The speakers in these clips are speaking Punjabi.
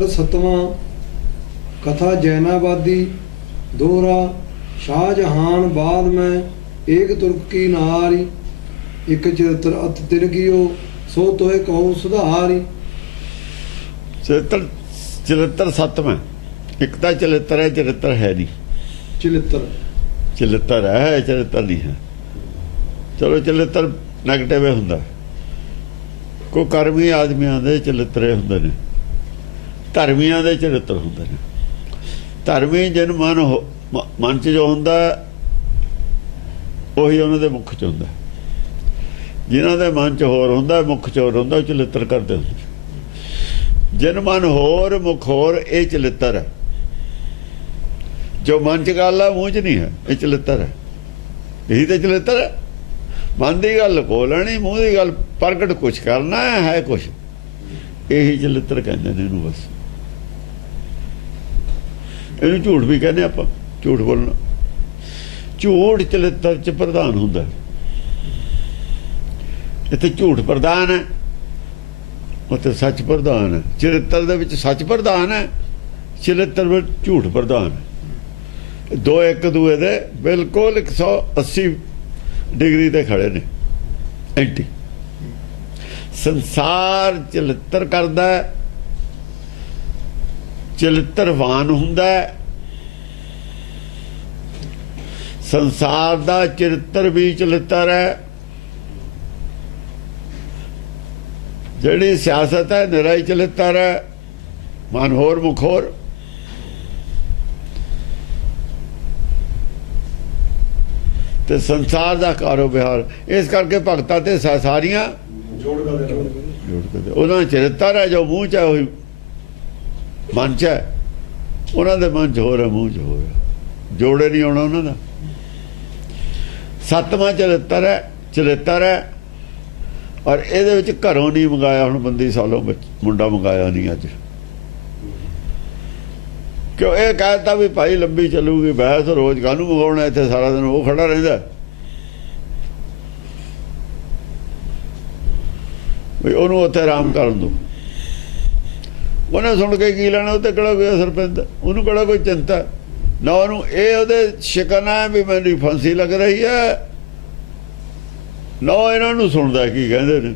चलित्र सतवां कथा जैनाबादी दोहरा शाहजहान बाद में एक तुर्क की नारी एक चरित्र अत तिन कियो सो तोहे कहो सुधारी। चरित्र चरित्र सतवां एक तो चरित्र है, चरित्र है नहीं। चलित्र चरित्र है, चरित्र नहीं है। चलो चरित्र नैगेटिव हुंदा, कोई कर्मी आदमियां दे चरित्रे हुंदे ने, धर्मियां दे चरित्र हुंदे ने। धर्मी जिन मन च जो हुंदा उही उन्हां दे मुख च हुंदा, जिन्हां दे मन च होर हुंदा मुख च होर हुंदा, चरित्र करदे हुंदे। जिन मन होर मुख होर, ये चरित्र है। जो मन च गल है मूँह च नहीं है, ये चरित्र है। यही तो चरित्र है। मन की गल को लैनी, मूँह की गल प्रगट कुछ करना है कुछ, यही चरित्र कहते हैं इनू। बस इनू झूठ भी कहने आप, झूठ बोलना। झूठ चरित्र च प्रधान हुंदा, इत्थे झूठ प्रधान है, उत्थे सच प्रधान है। चरित्र दे विच सच प्रधान है, चरित्र विच झूठ प्रधान है। दो एक दूए दे बिल्कुल 180 डिग्री ते खड़े ने, एंटी। संसार चरित्र करदा है, चरित्रवान हुंदा है। संसार दा चरित्र भी चरित्र है। जिहड़ी सियासत है निरा ही चरित्र है, मन होर मुख होर। ते संसार दा कारोबार इस करके भगतां ते सारियां जोड़ कर उन्हां चरित्र है, जो मूँह च है वही मन च है। उन्हां दे मन च होर है, मूँह च होर है, जोड़े नहीं आउणा उन्हां दा। सतवां चरित्र है, चरित्र है। और इहदे विच घरों नहीं मंगाया, हुण बंदी सालों मुंडा मंगाया नहीं अज। क्यों ये कहता भी भाई लंबी चलूगी बहस, रोज कानू मंगाउणा, इत्थे सारा दिन वो खड़ा रहिंदा भी उहनूं उत्थे आराम करन दो। उहने सुण के की लैणा, उत्ते किहड़ा कोई असर पैंदा, उहनूं किहड़ा कोई चिंता ना। उहनूं इह उहदे शिकन है भी मैनूं फांसी लग रही है, ना इन्हां नूं सुणदा की कहंदे ने।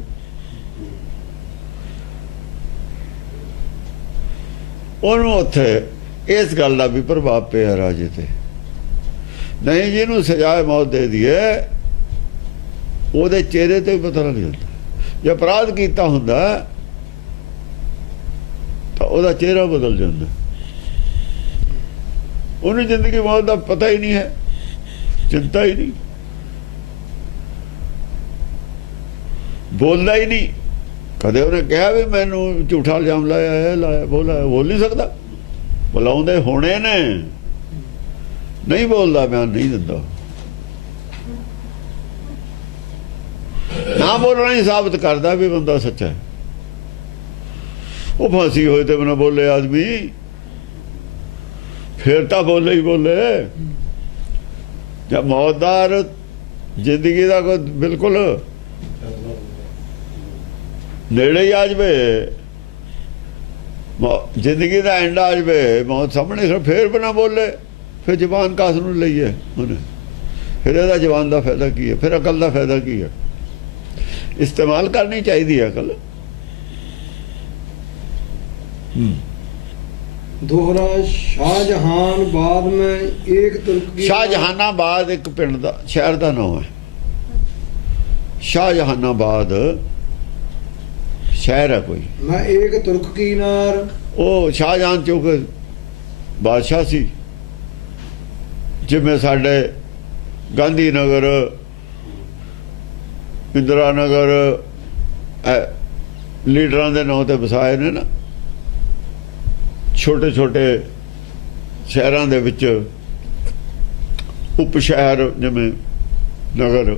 उहनूं उत्थे इस गल का भी प्रभाव पिया राजे ते। नहीं जिन्हों सजाए मौत दे दिए, उहदे चेहरे ते भी पता लग जाता। जे अपराध किया हुंदा तो उहदा चेहरा बदल जाता। उन्हें जिंदगी मौत का पता ही नहीं है, चिंता ही नहीं, बोलता ही नहीं। कदे उन्हें कहा भी मैनू झूठा इल्जाम लाया है, लाया बोल नहीं सकता। बुलाउंदे होने ने, नहीं बोलता, बयान नहीं दिंदा। ना बोलना ही साबित करता भी बंदा सच्चा है। वो फांसी होए तो बिना बोले आदमी, फिर तो बोले ही बोले। जब मौतदार जिंदगी का कोई बिल्कुल नेड़े ही आ जाए, जिंदगी का एंड आ जाए, मौत सामने, फिर बिना बोले, फिर जबान कास नूं लई है उन्हें। फिर यदा जबान का फायदा की है, फिर अकल का फायदा की है। इस्तेमाल करनी चाहिए अकल। दोहरा शाहजहान बाद में एक तुर्क। शाहजहानाबाद एक पिंड दा शहर का नाम है। शाहजहानाबाद शहर है कोई। मैं एक तुर्क की नार। वो शाहजहान चौके बादशाह सी, जिमें साढ़े गांधी नगर, इंदिरा नगर लीडर के नाम से वसाए ने ना। छोटे छोटे शहरों के विच उप शहर जिमें नगर,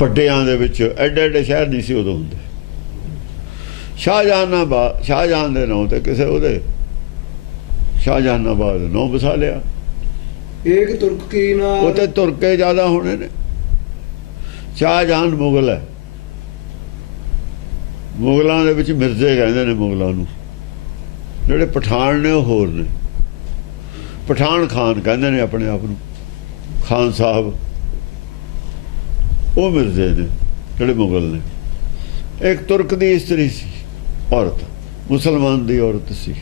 ਵੱਡਿਆਂ ਦੇ ਵਿੱਚ ਐਡੇ ਐਡੇ ਸ਼ਹਿਰ नहीं सी उदों ਹੁੰਦੇ। शाहजहानाबाद शाहजहान के नाम से किसी ਉਹਦੇ शाहजहानाबाद नाम वसा लिया। एक तुर्क की ना उत्ते तुर्के ज्यादा होने ने। शाहजहान मुगल है, मुगलों के विच मिर्जे कहते हैं मुगलों नूं। ਜਿਹੜੇ ਪਠਾਨ ਨੇ ਉਹ ਹੋਰ ਨੇ। ਪਠਾਨ ਖਾਨ ਕਹਿੰਦੇ ਨੇ ਆਪਣੇ ਆਪ ਨੂੰ, ਖਾਨ ਸਾਹਿਬ। ਉਹ ਮਿਰਜ਼ੇ ਨੇ ਜਿਹੜੇ ਮੁਗਲ ਨੇ। ਇੱਕ ਤੁਰਕ ਦੀ ਇਸਤਰੀ ਸੀ, ਔਰਤ, ਮੁਸਲਮਾਨ ਦੀ ਔਰਤ ਸੀ।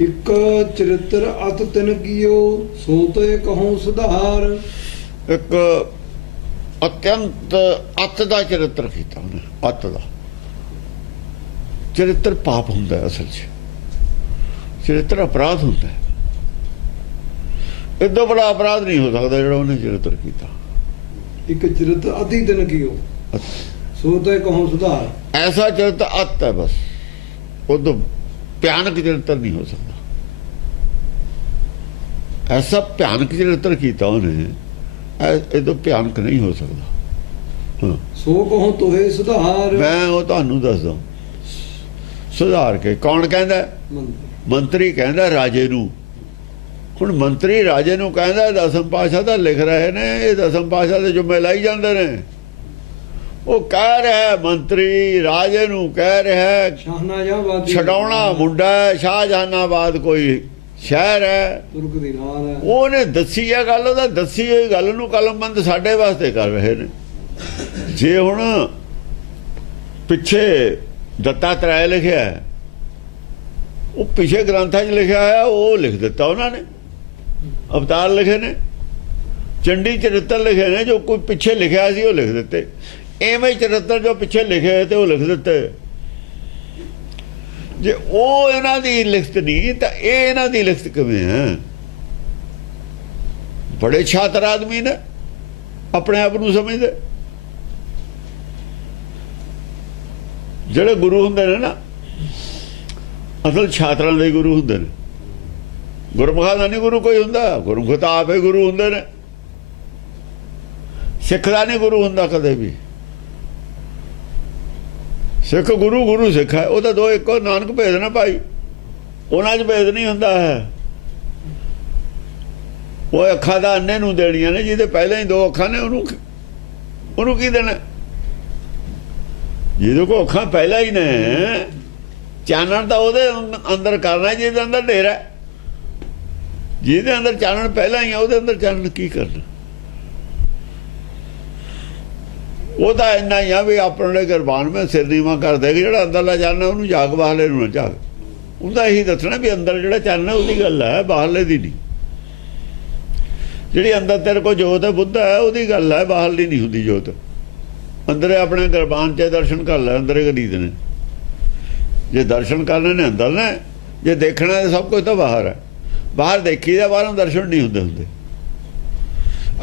ਇੱਕ ਚਰਿੱਤਰ ਅਤ ਤਿਨ ਕੀਓ ਸੋ ਤੇ ਕਹੂੰ ਸੁਧਾਰ। ਇੱਕ ਅਤਿਅੰਤ ਅੱਤ ਦਾ ਚਰਿੱਤਰ ਕੀਤਾ ਉਹਨੇ। ਅੱਤ ਦਾ ਚਰਿੱਤਰ ਪਾਪ ਹੁੰਦਾ ਹੈ, ਅਸਲ 'ਚ ਚਰਿੱਤਰ ਅਪਰਾਧ ਹੁੰਦਾ ਹੈ। ਇਦੋਂ ਬੜਾ ਅਪਰਾਧ ਨਹੀਂ ਹੋ ਸਕਦਾ ਜਿਹੜਾ ਉਹਨੇ ਚਰਿੱਤਰ ਕੀਤਾ। ਇੱਕ ਚਰਿੱਤਰ ਅਤੀ ਤਿਨ ਕੀਓ ਸੋ ਤੇ ਕਹੂੰ ਸੁਧਾਰ। ਐਸਾ ਚਰਿੱਤਰ ਅੱਤ ਹੈ ਬਸ, ਉਦੋਂ ਭਿਆਨਕ ਚਰਿੱਤਰ ਨਹੀਂ ਹੋ ਸਕਦਾ। ਐਸਾ ਭਿਆਨਕ ਚਰਿੱਤਰ ਕੀਤਾ ਉਹਨੇ, ਇਦੋਂ ਭਿਆਨਕ ਨਹੀਂ ਹੋ ਸਕਦਾ। ਹਾਂ, ਸੋ ਕਹੂੰ ਤੋਹੇ ਸੁਧਾਰ। ਮੈਂ ਉਹ ਤੁਹਾਨੂੰ ਦੱਸਦਾ ਸੁਧਾਰ ਕੇ। ਕੌਣ ਕਹਿੰਦਾ? ਮੰਤਰੀ ਕਹਿੰਦਾ ਰਾਜੇ ਨੂੰ। ਹੁਣ ਮੰਤਰੀ ਰਾਜੇ ਨੂੰ ਕਹਿੰਦਾ, ਦਸਮ ਪਾਤਸ਼ਾਹ ਤਾਂ ਲਿਖ ਰਹੇ ਨੇ, ਇਹ ਦਸਮ ਪਾਤਸ਼ਾਹ ਦੇ ਜੁਮੇ ਲਾਈ ਜਾਂਦੇ ਨੇ। ਉਹ ਕਹਿ ਰਿਹਾ ਮੰਤਰੀ ਰਾਜੇ ਨੂੰ, ਕਹਿ ਰਿਹਾ ਸ਼ਾਹਨਾਬਾਦ ਛਡਾਉਣਾ ਮੁੰਡਾ ਹੈ, ਸ਼ਾਹਜਹਾਨਾਬਾਦ ਕੋਈ ਸ਼ਹਿਰ ਹੈ, ਤੁਰਕ ਦੀ ਨਾਲ ਹੈ। ਉਹਨੇ ਦੱਸੀ ਹੈ ਗੱਲ, ਉਹਦਾ ਦੱਸੀ ਹੋਈ ਗੱਲ ਨੂੰ ਕਲਮਬੰਦ ਸਾਡੇ ਵਾਸਤੇ ਕਰ ਰਹੇ ਨੇ। ਜੇ ਹੁਣ ਪਿੱਛੇ ਦੱਤਾਤਰੇय ਲਿਖਿਆ ਹੈ, ਉਹ ਪਿਛੇ ਗ੍ਰੰਥਾਂ 'ਚ ਲਿਖਿਆ ਹੋਇਆ, ਉਹ ਲਿਖ ਦਿੱਤਾ ਉਹਨਾਂ ਨੇ। ਅਵਤਾਰ ਲਿਖੇ ਨੇ, ਚੰਡੀ ਚਰਿੱਤਰ ਲਿਖੇ ਨੇ, ਜੋ ਕੋਈ ਪਿੱਛੇ ਲਿਖਿਆ ਸੀ ਉਹ ਲਿਖ ਦਿੱਤੇ। ਐਵੇਂ ਚਰਿੱਤਰ ਜੋ ਪਿੱਛੇ ਲਿਖੇ ਤੇ ਉਹ ਲਿਖ ਦਿੱਤੇ। ਜੇ ਉਹ ਇਹਨਾਂ ਦੀ ਲਿਖਤ ਨਹੀਂ ਤਾਂ ਇਹ ਇਹਨਾਂ ਦੀ ਲਿਖਤ ਕਿਵੇਂ ਹੈ? ਬੜੇ ਛਾਤਰ ਆਦਮੀ ਨੇ, ਆਪਣੇ ਆਪ ਨੂੰ ਸਮਝਦੇ। ਜਿਹੜੇ ਗੁਰੂ ਹੁੰਦੇ ਨੇ ਨਾ, ਅਸਲ ਛਾਤਰਾਂ ਦੇ ਗੁਰੂ ਹੁੰਦੇ ਨੇ। ਗੁਰਮੁਖਾਂ ਦਾ ਨਹੀਂ ਗੁਰੂ ਕੋਈ ਹੁੰਦਾ। ਗੁਰਮੁਖ ਤਾਂ ਆਪੇ ਗੁਰੂ ਹੁੰਦੇ ਨੇ। ਸਿੱਖ ਦਾ ਨਹੀਂ ਗੁਰੂ ਹੁੰਦਾ ਕਦੇ ਵੀ। ਸਿੱਖ ਗੁਰੂ, ਗੁਰੂ ਸਿੱਖ ਹੈ, ਉਹ ਤਾਂ ਦੋ ਇੱਕੋ। ਨਾਨਕ ਭੇਦ ਨਾ ਭਾਈ, ਉਹਨਾਂ 'ਚ ਭੇਦ ਨਹੀਂ ਹੁੰਦਾ ਹੈ। ਉਹ ਅੱਖਾਂ ਦਾ ਅੰਨੇ ਨੂੰ ਦੇਣੀਆਂ ਨੇ, ਜਿਹਦੇ ਪਹਿਲਾਂ ਹੀ ਦੋ ਅੱਖਾਂ ਨੇ, ਉਹਨੂੰ ਕੀ ਦੇਣਾ? ਜਿਹਦੇ ਕੋਲ ਅੱਖਾਂ ਪਹਿਲਾਂ ਹੀ ਨੇ, ਚਾਨਣ ਤਾਂ ਉਹਦੇ ਅੰਦਰ ਕਰਨਾ ਜਿਹਦੇ ਅੰਦਰ ਹਨੇਰਾ। ਜਿਹਦੇ ਅੰਦਰ ਚਾਨਣ ਪਹਿਲਾਂ ਹੀ ਆ, ਉਹਦੇ ਅੰਦਰ ਚਾਨਣ ਕੀ ਕਰਨਾ? ਉਹ ਤਾਂ ਇੰਨਾ ਹੀ ਆ ਵੀ ਆਪਣੇ ਗੁਰਬਾਨ ਮੈਂ ਸਿਰ ਨੀਵਾਂ ਕਰ ਦੇਗਾ। ਜਿਹੜਾ ਅੰਦਰਲਾ ਚਾਨਣ ਉਹਨੂੰ ਜਾਗ, ਬਾਹਰਲੇ ਨੂੰ ਨਾ ਜਾਗ। ਉਹਦਾ ਇਹੀ ਦੱਸਣਾ ਵੀ ਅੰਦਰ ਜਿਹੜਾ ਚਾਨਣ ਉਹਦੀ ਗੱਲ ਹੈ, ਬਾਹਰਲੇ ਦੀ ਨਹੀਂ। ਜਿਹੜੀ ਅੰਦਰ ਤੇਰੇ ਕੋਲ ਜੋਤ ਹੈ, ਬੁੱਧ ਹੈ, ਉਹਦੀ ਗੱਲ ਹੈ, ਬਾਹਰਲੀ ਨਹੀਂ ਹੁੰਦੀ ਜੋਤ। ਅੰਦਰ ਆਪਣੇ ਗੁਰਬਾਨ 'ਚ ਦਰਸ਼ਨ ਕਰ ਲੈ, ਅੰਦਰ ਖਰੀਦ ਨੇ। ਜੇ ਦਰਸ਼ਨ ਕਰਨੇ ਨੇ ਅੰਦਰ ਨੇ, ਜੇ ਦੇਖਣਾ ਤਾਂ ਸਭ ਕੁਝ ਤਾਂ ਬਾਹਰ ਹੈ। ਬਾਹਰ ਦੇਖੀ ਦਾ, ਬਾਹਰੋਂ ਦਰਸ਼ਨ ਨਹੀਂ ਹੁੰਦੇ।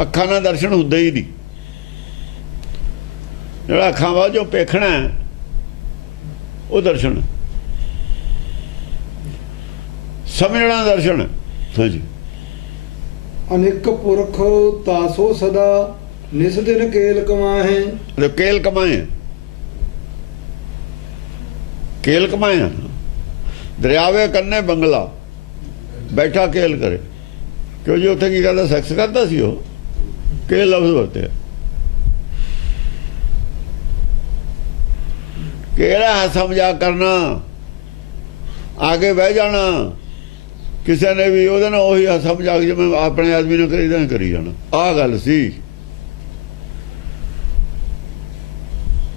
ਅੱਖਾਂ ਨਾਲ ਦਰਸ਼ਨ ਹੁੰਦੇ ਹੀ ਨਹੀਂ। ਜਿਹੜਾ ਅੱਖਾਂ ਬਾਅਦ ਜੋ ਪੇਖਣਾ ਉਹ ਦਰਸ਼ਨ, ਸਮਝਣਾ ਦਰਸ਼ਨ। ਹਾਂਜੀ। ਅਨੇਕ ਪੁਰਖ ਤਾਸੋ ਸਦਾ ਨਿਸ ਦਿਨ ਕੇਲ ਕਮਾਹੇ। ਕੇਲ ਕਮਾਏ, ਕੇਲ ਕਮਾਏ। ਦਰਿਆਵੇ ਕੰਨੇ ਬੰਗਲਾ ਬੈਠਾ ਕੇਲ ਕਰੇ। ਕਿਉਂ ਜੀ? ਉੱਥੇ ਕੀ ਕਰਦਾ? ਸੈਕਸ ਕਰਦਾ ਸੀ ਉਹ। ਕੇਲ ਲਫ਼ਜ਼ ਵਰਤਿਆ। ਕਿਹੜਾ ਹਾਸਾ ਮਜ਼ਾਕ ਕਰਨਾ, ਆਗੇ ਬਹਿ ਜਾਣਾ ਕਿਸੇ ਨੇ ਵੀ, ਉਹਦੇ ਨਾਲ ਉਹੀ ਹਾਸਾ ਮਜ਼ਾਕ ਜਿਵੇਂ ਆਪਣੇ ਆਦਮੀ ਨੂੰ ਕਰੀਦਾ ਕਰੀ ਜਾਣਾ। ਆਹ ਗੱਲ ਸੀ।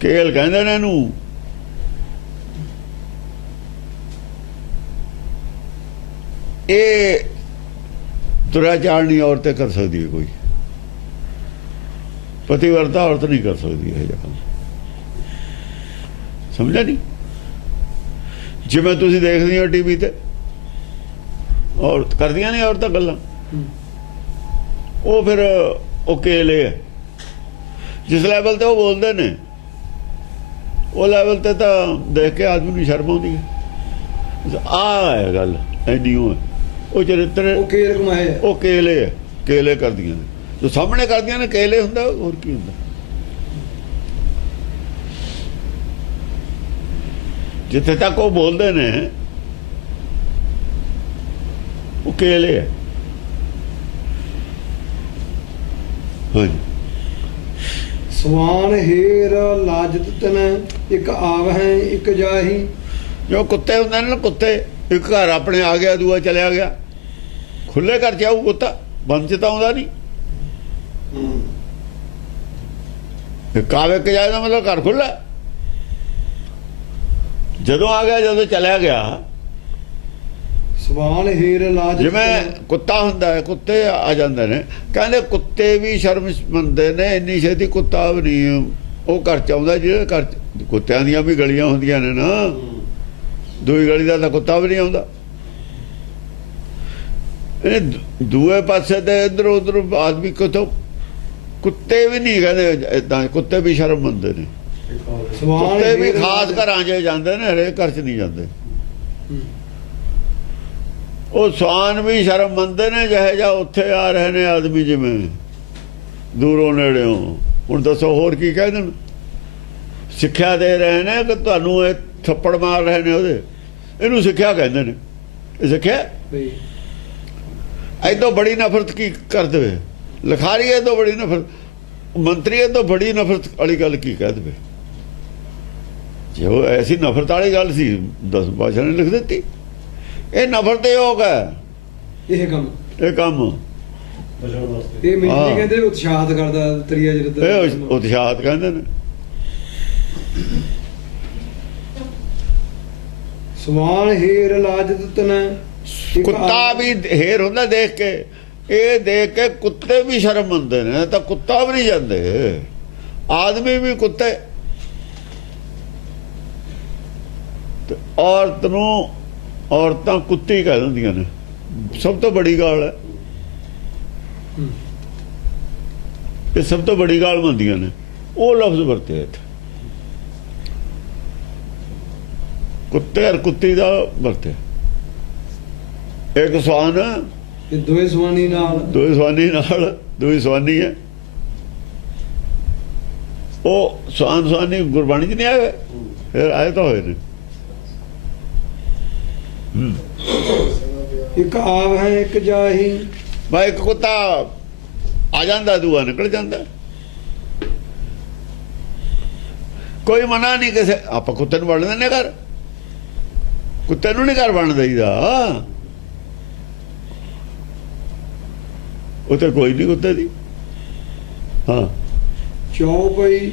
ਕੇਲ ਕਹਿੰਦੇ ਨੇ ਇਹਨੂੰ। ਇਹ ਦੁਰਾਚਾਰ ਨਹੀਂ ਔਰਤ ਕਰ ਸਕਦੀ ਹੈ ਕੋਈ। ਪਤੀਵਰਤਾ ਔਰਤ ਨਹੀਂ ਕਰ ਸਕਦੀ ਇਹ ਜਿਹਾ। ਸਮਝਿਆ ਨਹੀਂ? ਜਿਵੇਂ ਤੁਸੀਂ ਦੇਖਦੇ ਹੋ ਟੀਵੀ ਤੇ ਔਰਤ ਕਰਦੀਆਂ ਨੇ ਔਰਤਾਂ ਗੱਲਾਂ, ਉਹ ਫਿਰ ਉਹ ਕੇਲੇ ਹੈ। ਜਿਸ ਲੈਵਲ ਤੇ ਉਹ ਬੋਲਦੇ ਨੇ, ਉਹ ਲੈਵਲ ਤੇ ਤਾਂ ਦੇਖ ਕੇ ਆਦਮੀ ਨੂੰ ਸ਼ਰਮ ਆਉਂਦੀ ਹੈ। ਆਹ ਹੈ ਗੱਲ, ਐਨੀ ਉਹ ਹੈ। ਉਹ ਚਰਿੱਤਰ, ਉਹ ਕੇਲ ਕਮਾਏ, ਉਹ ਕੇਲੇ ਹੈ। ਕੇਲੇ ਕਰਦੀਆਂ ਨੇ, ਜੋ ਸਾਹਮਣੇ ਕਰਦੀਆਂ ਨੇ ਕੇਲੇ ਹੁੰਦਾ। ਹੋਰ ਕੀ ਹੁੰਦਾ? ਜਿੱਥੇ ਤੱਕ ਉਹ ਬੋਲਦੇ ਨੇ ਉਹ ਕੇਲੇ ਹੈ। ਹਾਂਜੀ। ਸਵਾਨ ਹੀਰ ਲਾਜਤ ਤਨ ਇੱਕ ਆਵ ਹੈ ਇੱਕ ਜਾਹੀ। ਜੋ ਕੁੱਤੇ ਹੁੰਦੇ ਨੇ ਨਾ, ਕੁੱਤੇ ਇੱਕ ਘਰ ਆਪਣੇ ਆ ਗਿਆ, ਦੂਆ ਚਲਿਆ ਗਿਆ। ਖੁੱਲੇ ਘਰ ਚ ਆਊ ਕੁੱਤਾ, ਬੰਦ ਚ ਤਾਂ ਆਉਂਦਾ ਨਹੀਂ। ਕਾਵੇ ਕੇ ਜਾਏ ਦਾ ਮਤਲਬ ਘਰ ਖੁੱਲਾ। ਜਦੋਂ ਆ ਗਿਆ, ਜਦੋਂ ਚਲਿਆ ਗਿਆ। ਸਵਾਲ ਹੀਰ ਲਾਜ ਜਿਵੇਂ ਕੁੱਤਾ ਹੁੰਦਾ ਹੈ, ਕੁੱਤੇ ਆ ਜਾਂਦੇ ਨੇ, ਕਹਿੰਦੇ ਕੁੱਤੇ ਵੀ ਸ਼ਰਮ ਮੰਨਦੇ ਨੇ। ਇੰਨੀ ਛੇਤੀ ਕੁੱਤਾ ਵੀ ਨਹੀਂ ਉਹ ਘਰ ਚ ਆਉਂਦਾ ਜਿਹੜੇ ਘਰ ਚ। ਕੁੱਤਿਆਂ ਦੀਆਂ ਵੀ ਗਲੀਆਂ ਹੁੰਦੀਆਂ ਨੇ ਨਾ, ਦੂਈ ਗਲੀ ਦਾ ਤਾਂ ਕੁੱਤਾ ਵੀ ਨਹੀਂ ਆਉਂਦਾ। ਇਹ ਦੂਏ ਪਾਸੇ ਤੇ ਇੱਧਰ ਉੱਧਰ ਆਦਮੀ ਕਿਤੋਂ, ਕੁੱਤੇ ਵੀ ਨਹੀਂ ਕਹਿੰਦੇ ਏਦਾਂ। ਕੁੱਤੇ ਵੀ ਸ਼ਰਮ ਮੰਨਦੇ ਨੇ। ਕੁੱਤੇ ਵੀ ਖਾਸ ਘਰਾਂ 'ਚ ਜਾਂਦੇ ਨੇ, ਹਰੇਕ ਘਰ 'ਚ ਨਹੀਂ ਜਾਂਦੇ। ਉਹ ਸਵਾਨ ਵੀ ਸ਼ਰਮ ਮੰਨਦੇ ਨੇ, ਜਿਹੇ ਜਾਂ ਉੱਥੇ ਆ ਰਹੇ ਨੇ ਆਦਮੀ, ਜਿਵੇਂ ਦੂਰੋਂ ਨੇੜਿਓਂ। ਹੁਣ ਦੱਸੋ ਹੋਰ ਕੀ ਕਹਿ ਦੇਣ। ਸਿੱਖਿਆ ਦੇ ਰਹੇ ਨੇ ਕਿ ਤੁਹਾਨੂੰ ਇਹ ਥੱਪੜ ਮਾਰ ਰਹੇ ਨੇ ਉਹਦੇ, ਇਹਨੂੰ ਸਿੱਖਿਆ ਕਹਿੰਦੇ ਨੇ। ਇਹ ਸਿੱਖਿਆ ਐਦੋਂ ਬੜੀ ਨਫ਼ਰਤ ਕੀ ਕਰ ਦੇਵੇ। ਲਿਖਾਰੀ ਇਹ ਤੋਂ ਬੜੀ ਨਫ਼ਰਤ, ਮੰਤਰੀ ਇਹ ਤੋਂ ਬੜੀ ਨਫ਼ਰਤ ਵਾਲੀ ਗੱਲ ਕੀ ਕਹਿ ਦੇਵੇ। ਜੇ ਉਹ ਐਸੀ ਨਫ਼ਰਤ ਵਾਲੀ ਗੱਲ ਸੀ, 10 ਪਾਤਸ਼ਾਹ ਨੇ ਲਿਖ ਦਿੱਤੀ। ਇਹ ਨਫ਼ਰਤ ਯੋਗ ਹੈ ਇਹ ਕੰਮ। ਇਹ ਮੈਨੂੰ ਕਹਿੰਦੇ ਉਤਸ਼ਾਹਤ ਕਰਦਾ ਤਰੀਆ ਜਿਹੜਾ। ਇਹ ਉਤਸ਼ਾਹਤ ਕਹਿੰਦੇ ਨੇ। ਸਵਾਲ ਹੀਰ ਲਾਜ ਦਿੱਤਨ। ਕੁੱਤਾ ਵੀ ਹੇਰ ਹੁੰਦਾ ਦੇਖ ਕੇ। ਇਹ ਦੇਖ ਕੇ ਕੁੱਤੇ ਵੀ ਸ਼ਰਮ ਮੰਨਦੇ ਨੇ, ਤਾਂ ਕੁੱਤਾ ਵੀ ਨਹੀਂ ਜਾਂਦੇ। ਆਦਮੀ ਵੀ ਕੁੱਤੇ। ਤੇ ਔਰਤ ਨੂੰ ਔਰਤਾਂ ਕੁੱਤੀ ਕਹਿ ਦਿੰਦੀਆਂ ਨੇ। ਸਭ ਤੋਂ ਬੜੀ ਗੱਲ ਹੈ ਇਹ, ਸਭ ਤੋਂ ਬੜੀ ਗੱਲ ਮੰਨਦੀਆਂ ਨੇ। ਉਹ ਲਫ਼ਜ਼ ਵਰਤੇ ਇੱਥੇ, ਕੁੱਤੇ ਔਰ ਕੁੱਤੀ ਦਾ ਵਰਤੇ। ਇੱਕ ਸਵਾਨ, ਇਹ ਦੋਏ ਸਵਾਨੀ ਨਾਲ, ਦੋਈ ਸਵਾਨੀ ਹੈ। ਉਹ ਸਵਾਨ ਸਵਾਨੀ ਗੁਰਬਾਣੀ 'ਚ ਨਹੀਂ ਆਏ, ਫਿਰ ਆਏ ਤਾਂ ਹੋਏ ਨੇ। ਇੱਕ ਆਵ ਹੈ ਇੱਕ ਜਾਹੀ। ਬਈ ਇੱਕ ਕੁੱਤਾ ਆ ਜਾਂਦਾ, ਦੂਆ ਨਿਕਲ ਜਾਂਦਾ। ਕੋਈ ਮਨਾ ਨਹੀਂ ਕਿਸੇ। ਆਪਾਂ ਕੁੱਤੇ ਨੂੰ ਵੜ ਦਿੰਦੇ ਘਰ, ਕੁੱਤੇ ਨੂੰ ਨਹੀਂ ਘਰ ਬਣ ਦਈਦਾ। ਉੱਥੇ ਕੋਈ ਨਹੀਂ ਕੁੱਤੇ ਦੀ। ਹਾਂ, ਚੌਪਈ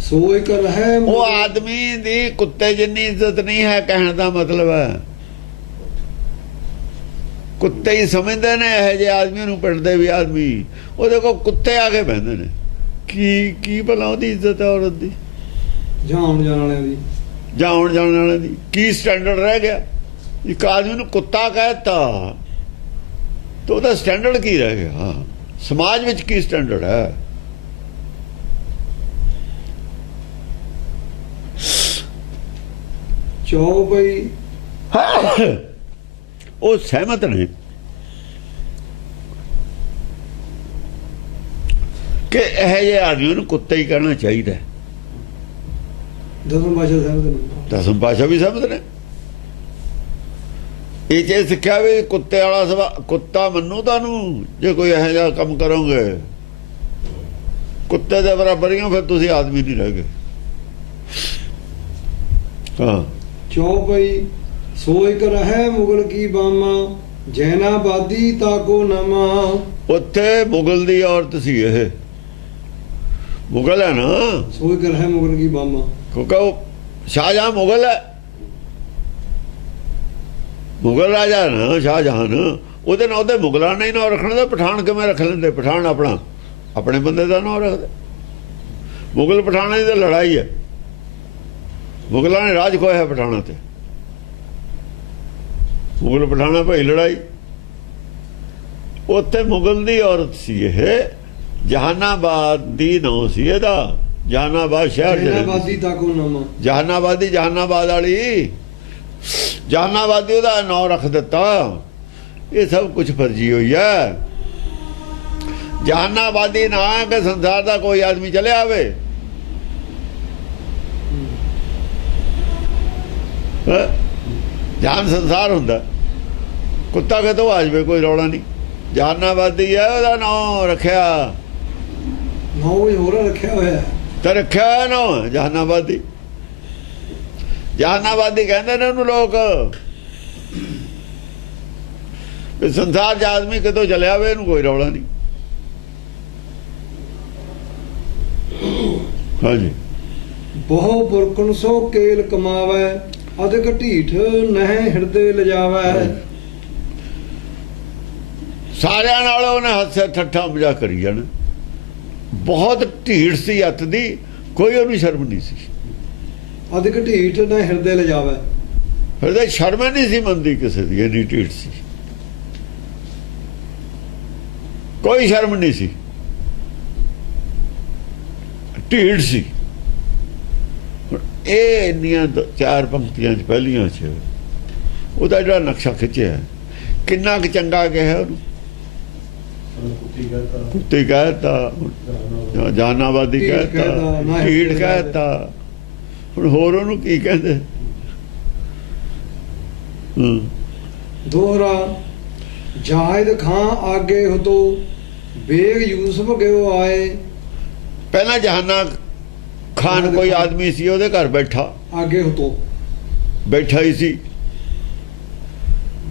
ਸੋ ਇੱਕ ਰਹਿ। ਉਹ ਆਦਮੀ ਦੀ ਕੁੱਤੇ ਜਿੰਨੀ ਇੱਜ਼ਤ ਨਹੀਂ ਹੈ, ਕਹਿਣ ਦਾ ਮਤਲਬ ਹੈ। ਕੁੱਤੇ ਹੀ ਸਮਝਦੇ ਨੇ ਇਹ ਜਿਹੇ ਆਦਮੀ ਨੂੰ, ਪਿੰਡ ਦੇ ਵੀ ਆਦਮੀ ਉਹਦੇ ਕੋਲ ਕੁੱਤੇ ਆ ਕੇ ਬਹਿੰਦੇ ਨੇ। ਕੀ ਭਲਾ ਉਹਦੀ ਇੱਜ਼ਤ ਹੈ ਔਰਤ ਦੀ, ਜਾਂ ਆਉਣ ਜਾਣ ਵਾਲਿਆਂ ਦੀ, ਜਾਂ ਆਉਣ ਜਾਣ ਵਾਲਿਆਂ ਦੀ। ਕੀ ਸਟੈਂਡਰਡ ਰਹਿ ਗਿਆ? ਇੱਕ ਆਦਮੀ ਨੂੰ ਕੁੱਤਾ ਕਹਿਤਾ ਤਾਂ ਉਹਦਾ ਸਟੈਂਡਰਡ ਕੀ ਰਹਿ ਗਿਆ? ਸਮਾਜ ਵਿੱਚ ਕੀ ਸਟੈਂਡਰਡ ਹੈ? ਚੌਪਈ ਉਹ ਸਹਿਮਤ ਨੇ ਕਿ ਇਹ ਜਿਹੇ ਆਦਮੀ ਨੂੰ ਕੁੱਤਾ ਹੀ ਕਹਿਣਾ ਚਾਹੀਦਾ। ਦਸਮ ਪਾਤਸ਼ਾਹ ਸਹਿਮਤ ਨੇ, ਦਸਮ ਪਾਤਸ਼ਾਹ ਵੀ ਸਹਿਮਤ ਨੇ। ਇਹ ਜੇ ਸਿੱਖਿਆ ਵੀ ਕੁੱਤੇ ਵਾਲਾ ਸੁਭਾਅ, ਕੁੱਤਾ ਮੰਨੂ ਤੁਹਾਨੂੰ ਜੇ ਕੋਈ ਇਹੋ ਜਿਹਾ ਕੰਮ ਕਰੋਗੇ। ਕੁੱਤੇ ਦੇ ਬਰਾਬਰ ਹੀ ਹੋ, ਫਿਰ ਤੁਸੀਂ ਆਦਮੀ ਨਹੀਂ ਰਹਿ ਗਏ। ਹਾਂ, ਚੌਪਈ ਸੋ ਇੱਕ ਰਹਿ ਮੁਗਲ ਕੀ ਬਾਮਾ, ਜੈਨਾਬਾਦੀ ਤਾਕੋ ਨਮਾ। ਉੱਥੇ ਮੁਗਲ ਦੀ ਔਰਤ ਸੀ। ਇਹ ਮੁਗਲ ਹੈ ਨਾ, ਸੋ ਇੱਕ ਰਹਿ ਮੁਗਲ ਕੀ ਬਾਮਾ। ਕਿਉਂਕਿ ਉਹ ਸ਼ਾਹਜਹਾਂ ਮੁਗਲ ਹੈ, ਮੁਗਲ ਰਾਜਾ ਨਾ ਸ਼ਾਹਜਹਾਨ। ਉਹਦੇ ਨਾਲ ਉਹਦੇ ਮੁਗਲਾਂ ਨੇ ਨਾਂ ਰੱਖਣ ਦਾ। ਪਠਾਨ ਕਿਵੇਂ ਰੱਖ ਲੈਂਦੇ? ਪਠਾਨ ਆਪਣੇ ਬੰਦੇ ਦਾ ਨਾਂ ਰੱਖਦੇ। ਮੁਗਲ ਪਠਾਨਾਂ ਦੀ ਤਾਂ ਲੜਾਈ ਹੈ। ਮੁਗਲਾਂ ਨੇ ਰਾਜ ਖੋਇਆ ਪਠਾਨਾਂ ਤੇ। ਮੁਗਲ ਪਠਾਨਾਂ ਭਾਈ ਲੜਾਈ। ਉੱਥੇ ਮੁਗਲ ਦੀ ਔਰਤ ਸੀ ਇਹ। ਜਹਾਨਾਬਾਦ ਦੀ ਨਾਂ ਸੀ ਇਹਦਾ। ਜਹਾਨਾਬਾਦ ਸ਼ਹਿਰ, ਜੈਨਾਬਾਦੀ ਤਾਕੋ ਨਮਾ। ਜਹਾਨਾਬਾਦ ਵਾਲੀ, ਜਹਾਨਾਬਾਦੀ ਉਹਦਾ ਨਾਂ ਰੱਖ ਦਿੱਤਾ। ਇਹ ਸਭ ਕੁਝ ਫਰਜੀ ਹੋਈ ਹੈ। ਜਹਾਨਾਬਾਦੀ ਨਾਂ ਕਿ ਸੰਸਾਰ ਦਾ ਕੋਈ ਆਦਮੀ ਚਲੇ ਆਵੇ। ਜਹਾਨ ਸੰਸਾਰ ਹੁੰਦਾ। ਕੁੱਤਾ ਕਿਤੋਂ ਆ ਜਾਵੇ, ਕੋਈ ਰੌਲਾ ਨਹੀਂ। ਜਹਾਨਾਬਾਦੀ ਹੈ ਉਹਦਾ ਨਾਂ ਰੱਖਿਆ। ਨਾਂ ਕੋਈ ਹੋਰ ਰੱਖਿਆ ਹੋਇਆ ਤੇ ਰੱਖਿਆ ਹੋਇਆ ਨਾਂ ਜਹਾਨਾਬਾਦੀ। ਜਹਾਨਾਬਾਦੀ ਕਹਿੰਦੇ ਨੇ ਉਹਨੂੰ ਲੋਕ। ਵੀ ਸੰਸਾਰ 'ਚ ਆਦਮੀ ਕਿਤੋਂ ਚਲਿਆ ਵੇ ਇਹਨੂੰ ਕੋਈ ਰੌਲਾ ਨਹੀਂ। ਹਾਂਜੀ। ਬਹੁ ਪੁਰਖਨ ਸੋ ਕੇਲ ਕਮਾਵੈ, ਅਧਿਕ ਢੀਠ ਨਹਿ ਹਿਰਦੇ ਲਿਜਾਵੈ। ਸਾਰਿਆਂ ਨਾਲ ਉਹਨੇ ਹਾਸੇ ਠੱਠਾ ਮਜ਼ਾਕ ਕਰੀ ਜਾਣਾ। ਬਹੁਤ ਢੀਠ ਸੀ ਹੱਥ ਦੀ, ਕੋਈ ਉਹਨੂੰ ਸ਼ਰਮ ਨਹੀਂ ਸੀ। ਅਧਿਕ ਢੀਠ ਨਹਿ ਹਿਰਦੇ ਲਿਜਾਵੈ, ਹਿਰਦੇ ਸ਼ਰਮ ਨਹੀਂ ਸੀ ਮੰਨਦੀ ਕਿਸੇ ਦੀ, ਇੰਨੀ ਢੀਠ ਸੀ, ਕੋਈ ਸ਼ਰਮ ਨਹੀਂ ਸੀ, ਢੀਠ ਸੀ। ਇਹ ਇੰਨੀਆਂ ਚਾਰ ਪੰਕਤੀਆਂ 'ਚ ਪਹਿਲੀਆਂ 'ਚ ਉਹਦਾ ਜਿਹੜਾ ਨਕਸ਼ਾ ਖਿੱਚਿਆ ਕਿੰਨਾ ਕੁ ਚੰਗਾ ਕਿਹਾ ਉਹਨੂੰ। ਕੁੱਤੀ ਕਹਿਤਾ, ਜਾਨਾਵਾਦੀ ਕਹਿਤਾ, ਢੀਠ ਕਹਿਤਾ, ਹੁਣ ਹੋਰ ਉਹਨੂੰ ਕੀ ਕਹਿੰਦੇ। ਦੋਹਰਾ ਜਾਹਿਦ ਖਾਂ ਆਗੇ ਹੁਤੋ, ਬੇਗ ਯੂਸਫ ਗਿਓ ਆਏ। ਪਹਿਲਾਂ ਜਹਾਨਾ ਖਾਨ ਕੋਈ ਆਦਮੀ ਸੀ, ਉਹਦੇ ਘਰ ਬੈਠਾ, ਆਗੇ ਹੁਤੋ ਬੈਠਾ ਹੀ ਸੀ।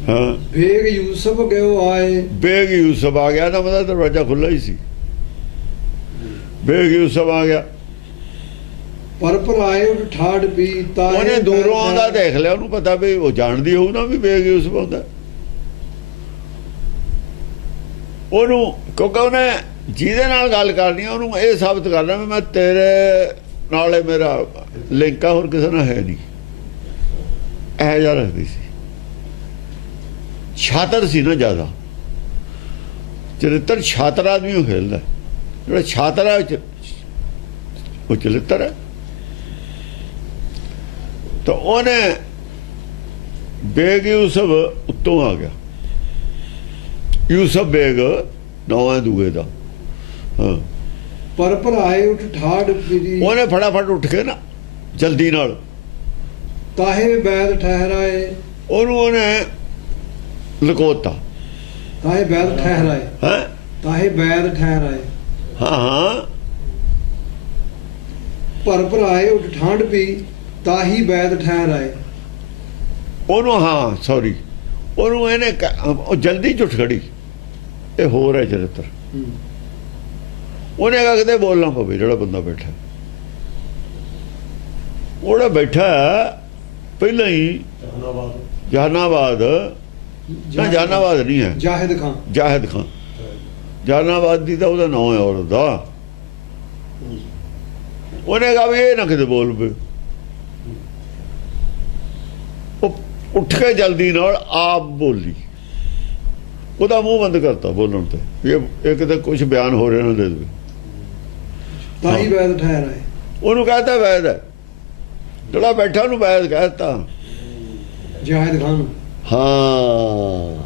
ਹਾਂ, ਬੇਗ ਯੂਸਫ ਗਿਓ ਆਏ। ਬੇਗ ਯੂਸਫ ਆ ਗਿਆ ਨਾ, ਮਤਲਬ ਦਰਵਾਜ਼ਾ ਖੁੱਲ੍ਹਾ ਹੀ ਸੀ। ਬੇਗ ਯੂਸਫ ਆ ਗਿਆ, ਪਰ ਆਏ ਠਾੜ ਪੀ ਤਾਂ ਉਹਨੇ ਦੂਰੋਂ ਆਉਂਦਾ ਦੇਖ ਲਿਆ, ਉਹਨੂੰ ਪਤਾ ਵੀ ਉਹ ਜਾਣਦੀ ਹੋਊ ਨਾ ਵੀ ਬੇਗ ਯੂਸਫ ਆਉਂਦਾ। ਉਹਨੂੰ ਕਿਉਂਕਿ ਉਹਨੇ ਜਿਹਦੇ ਨਾਲ ਗੱਲ ਕਰਨੀ ਆ ਉਹਨੂੰ ਇਹ ਸਾਬਤ ਕਰਨਾ ਵੀ ਮੈਂ ਤੇਰੇ ਨਾਲ ਮੇਰਾ ਲਿੰਕ ਆ, ਹੋਰ ਕਿਸੇ ਨਾਲ ਹੈ ਨਹੀਂ। ਇਹ ਜਿਹਾ ਰੱਖਦੀ ਸੀ, ਛਾਤਰ ਸੀ ਨਾ ਜ਼ਿਆਦਾ। ਚਰਿੱਤਰ ਛਾਤਰ ਆਦਮੀ ਉਹ ਖੇਲਦਾ, ਜਿਹੜਾ ਛਾਤਰ ਹੈ ਉਹ ਚਰਿੱਤਰ ਹੈ। ਤਾਂ ਉਹਨੇ ਬੇਗ ਯੂਸਫ ਉੱਤੋਂ ਆ ਗਿਆ, ਯੂਸਫ ਬੇਗ ਨਾਂ ਹੈ ਦੂਏ ਦਾ। ਹਾਂ, ਪਰ ਆਏ ਉੱਠ ਠਾੜ ਪੀ, ਉਹਨੇ ਫਟਾਫਟ ਉੱਠ ਕੇ ਨਾ ਜਲਦੀ ਨਾਲ ਤਾਹੇ ਬੈਦ ਠਹਿਰਾਏ। ਉਹਨੂੰ ਉਹਨੇ ਲਕੋਤਾ। ਤਾਹੇ ਬੈਦ ਠਹਿਰਾਏ, ਹੈ ਤਾਹੇ ਬੈਦ ਠਹਿਰਾਏ। ਹਾਂ ਹਾਂ, ਪਰ ਆਏ ਉੱਠ ਠਾਂਡ ਪੀ, ਤਾਹੀ ਬੈਦ ਠਹਿਰਾਏ। ਉਹਨੂੰ ਹਾਂ ਸੌਰੀ ਉਹਨੂੰ ਇਹਨੇ ਉਹ ਜਲਦੀ ਝੁੱਠ ਖੜੀ। ਇਹ ਹੋਰ ਹੈ ਚਰਿੱਤਰ। ਉਹਨੇ ਕਹਾ ਕਿਤੇ ਬੋਲਣਾ ਪਵੇ। ਜਿਹੜਾ ਬੰਦਾ ਬੈਠਾ, ਉਹਦਾ ਬੈਠਾ ਪਹਿਲਾਂ ਹੀ ਜਹਾਨਾਬਾਦ ਨਾ, ਜਹਾਨਾਬਾਦ ਨਹੀਂ ਹੈ, ਜਾਹਿਦ ਖਾਂ। ਜਾਹਿਦ ਖਾਂ ਜਹਾਨਾਬਾਦ ਦੀ ਤਾਂ ਉਹਦਾ ਨਾਂ ਹੈ ਔਰਤ ਦਾ। ਉਹਨੇ ਕਹਾ ਵੀ ਇਹ ਨਾ ਕਿਤੇ ਬੋਲ ਪਏ। ਉਹ ਉੱਠ ਕੇ ਜਲਦੀ ਨਾਲ ਆਪ ਬੋਲੀ, ਉਹਦਾ ਮੂੰਹ ਬੰਦ ਕਰਤਾ ਬੋਲਣ ਤੇ। ਇਹ ਕਿਤੇ ਕੁਝ ਬਿਆਨ ਹੋ ਰਿਹਾ ਨਾ ਦੇ ਦੇਵੇ। ਤਾਹੀ ਬੈਦ ਠਹਿਰਾਏ, ਉਹਨੂੰ ਕਹਤਾ ਵੈਦ ਹੈ, ਜਿਹੜਾ ਬੈਠਾ ਉਹਨੂੰ ਵੈਦ ਕਹਿਤਾ ਜਾਹਿਦ ਖਾਨ। ਹਾਂ,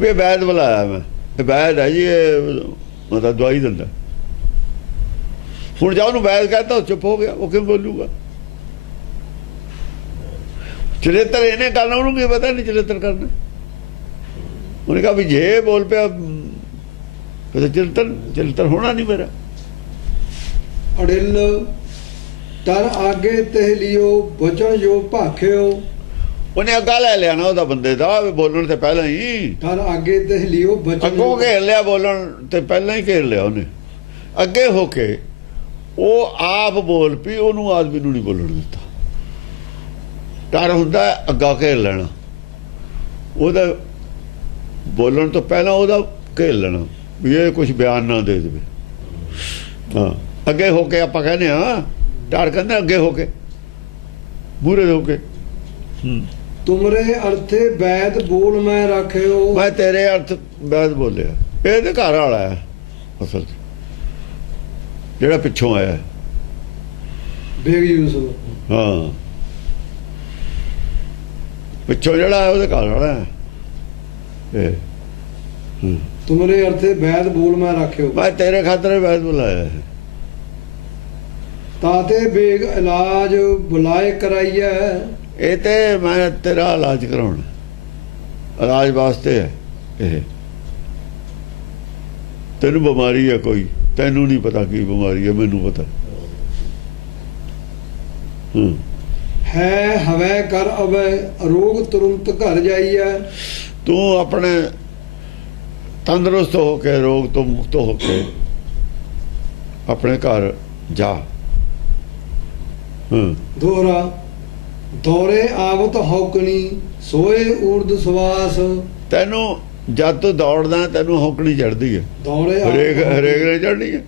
ਵੀ ਵੈਦ ਬੁਲਾਇਆ ਮੈਂ, ਇਹ ਵੈਦ ਹੈ ਜੀ, ਇਹ ਮਤਲਬ ਦਵਾਈ ਦਿੰਦਾ। ਹੁਣ ਜਾ ਉਹਨੂੰ ਵੈਦ ਕਹਿਤਾ, ਉਹ ਚੁੱਪ ਹੋ ਗਿਆ। ਉਹ ਕਿਉਂ ਬੋਲੂਗਾ? ਚਰਿੱਤਰ ਇਹਨੇ ਕਰਨਾ, ਉਹਨੂੰ ਕੀ ਪਤਾ ਨਹੀਂ ਚਰਿੱਤਰ ਕਰਨਾ। ਉਹਨੇ ਕਹਾ ਵੀ ਜੇ ਬੋਲ ਪਿਆ ਫਿਰ ਚਰਿੱਤਰ ਹੋਣਾ ਨਹੀਂ ਮੇਰਾ। ਅੜਿਲ ਤਰ ਆਗੇ ਤਹਿ ਲਿਓ, ਬਚਨ ਜੋ ਭਾਖਿਓ। ਉਹਨੇ ਅੱਗਾ ਲੈ ਲਿਆ ਨਾ ਉਹਦਾ ਬੰਦੇ ਦਾ, ਵੀ ਬੋਲਣ ਤੇ ਪਹਿਲਾਂ ਹੀ। ਤਰ ਆਗੇ ਤਹਿ ਲਿਓ, ਬਚਨ ਅੱਗੋਂ ਘੇਰ ਲਿਆ, ਬੋਲਣ ਤੇ ਪਹਿਲਾਂ ਹੀ ਘੇਰ ਲਿਆ ਉਹਨੇ। ਅੱਗੇ ਹੋ ਕੇ ਉਹ ਆਪ ਬੋਲ ਪਈ, ਉਹਨੂੰ ਆਦਮੀ ਨੂੰ ਨਹੀਂ ਬੋਲਣ ਦਿੱਤਾ। ਡਰ ਹੁੰਦਾ ਅੱਗਾ ਘੇਰ ਲੈਣਾ, ਉਹਦਾ ਬੋਲਣ ਤੋਂ ਪਹਿਲਾਂ ਉਹਦਾ ਘੇਰ ਲੈਣਾ ਵੀ ਇਹ ਕੁਝ ਬਿਆਨ ਨਾ ਦੇ ਦੇਵੇ। ਹਾਂ, ਅੱਗੇ ਹੋ ਕੇ ਆਪਾਂ ਕਹਿੰਦੇ ਹਾਂ, ਡਰ ਕਹਿੰਦਾ ਅੱਗੇ ਹੋ ਕੇ, ਮੂਹਰੇ ਹੋ ਕੇ। ਤੁਮਰੇ ਅਰਥੇ ਬੈਦ ਬੋਲ ਮੈਂ ਰੱਖਿਓ। ਮੈਂ ਤੇਰੇ ਅਰਥ ਬੈਦ ਬੋਲਿਆ। ਇਹ ਤੇ ਘਰ ਵਾਲਾ ਹੈ ਅਸਲ 'ਚ, ਜਿਹੜਾ ਪਿੱਛੋਂ ਆਇਆ ਬੇਗ ਯੂਸਫ। ਹਾਂ, ਪਿੱਛੋਂ ਜਿਹੜਾ ਉਹਦੇ ਘਰ ਵਾਲਾ ਹੈ। ਤੁਮਰੇ ਅਰਥੇ ਬੈਦ ਬੋਲ ਮੈਂ ਰੱਖਿਓ, ਮੈਂ ਤੇਰੇ ਖਾਤਰ ਬੈਦ ਬੁਲਾਇਆ ਹੈ। ਤਾਤੇ ਬੇਗ ਇਲਾਜ ਬੁਲਾਏ ਕਰਾਈਐ। ਇਹ ਤੇ ਮੈਂ ਤੇਰਾ ਇਲਾਜ ਕਰਾਉਣਾ, ਇਲਾਜ ਵਾਸਤੇ ਹੈ ਇਹ। ਤੈਨੂੰ ਬਿਮਾਰੀ ਹੈ ਕੋਈ, ਤੈਨੂੰ ਨਹੀਂ ਪਤਾ ਕੀ ਬਿਮਾਰੀ ਹੈ, ਮੈਨੂੰ ਪਤਾ। ਹੈ ਹਵੈ ਕਰ ਅਵੈ, ਰੋਗ ਤੁਰੰਤ ਘਰ ਜਾਈਐ। ਤੂੰ ਆਪਣੇ ਤੰਦਰੁਸਤ ਹੋ ਕੇ ਰੋਗ ਤੋਂ ਮੁਕਤ ਹੋ ਕੇ ਆਪਣੇ ਘਰ ਜਾ। ਦੋਹਰਾ ਦੌਰੇ ਆਵਤ ਹੌਕਣੀ ਸੋਏ ਊਰਦ ਸਵਾਸ। ਤੈਨੂੰ ਜਦ ਤੂੰ ਦੌੜਦਾ ਤੈਨੂੰ ਹੌਕਣੀ ਚੜਦੀ ਹੈ, ਦੌਰੇ ਹਰੇਕ ਨੇ ਚੜਨੀ ਹੈ।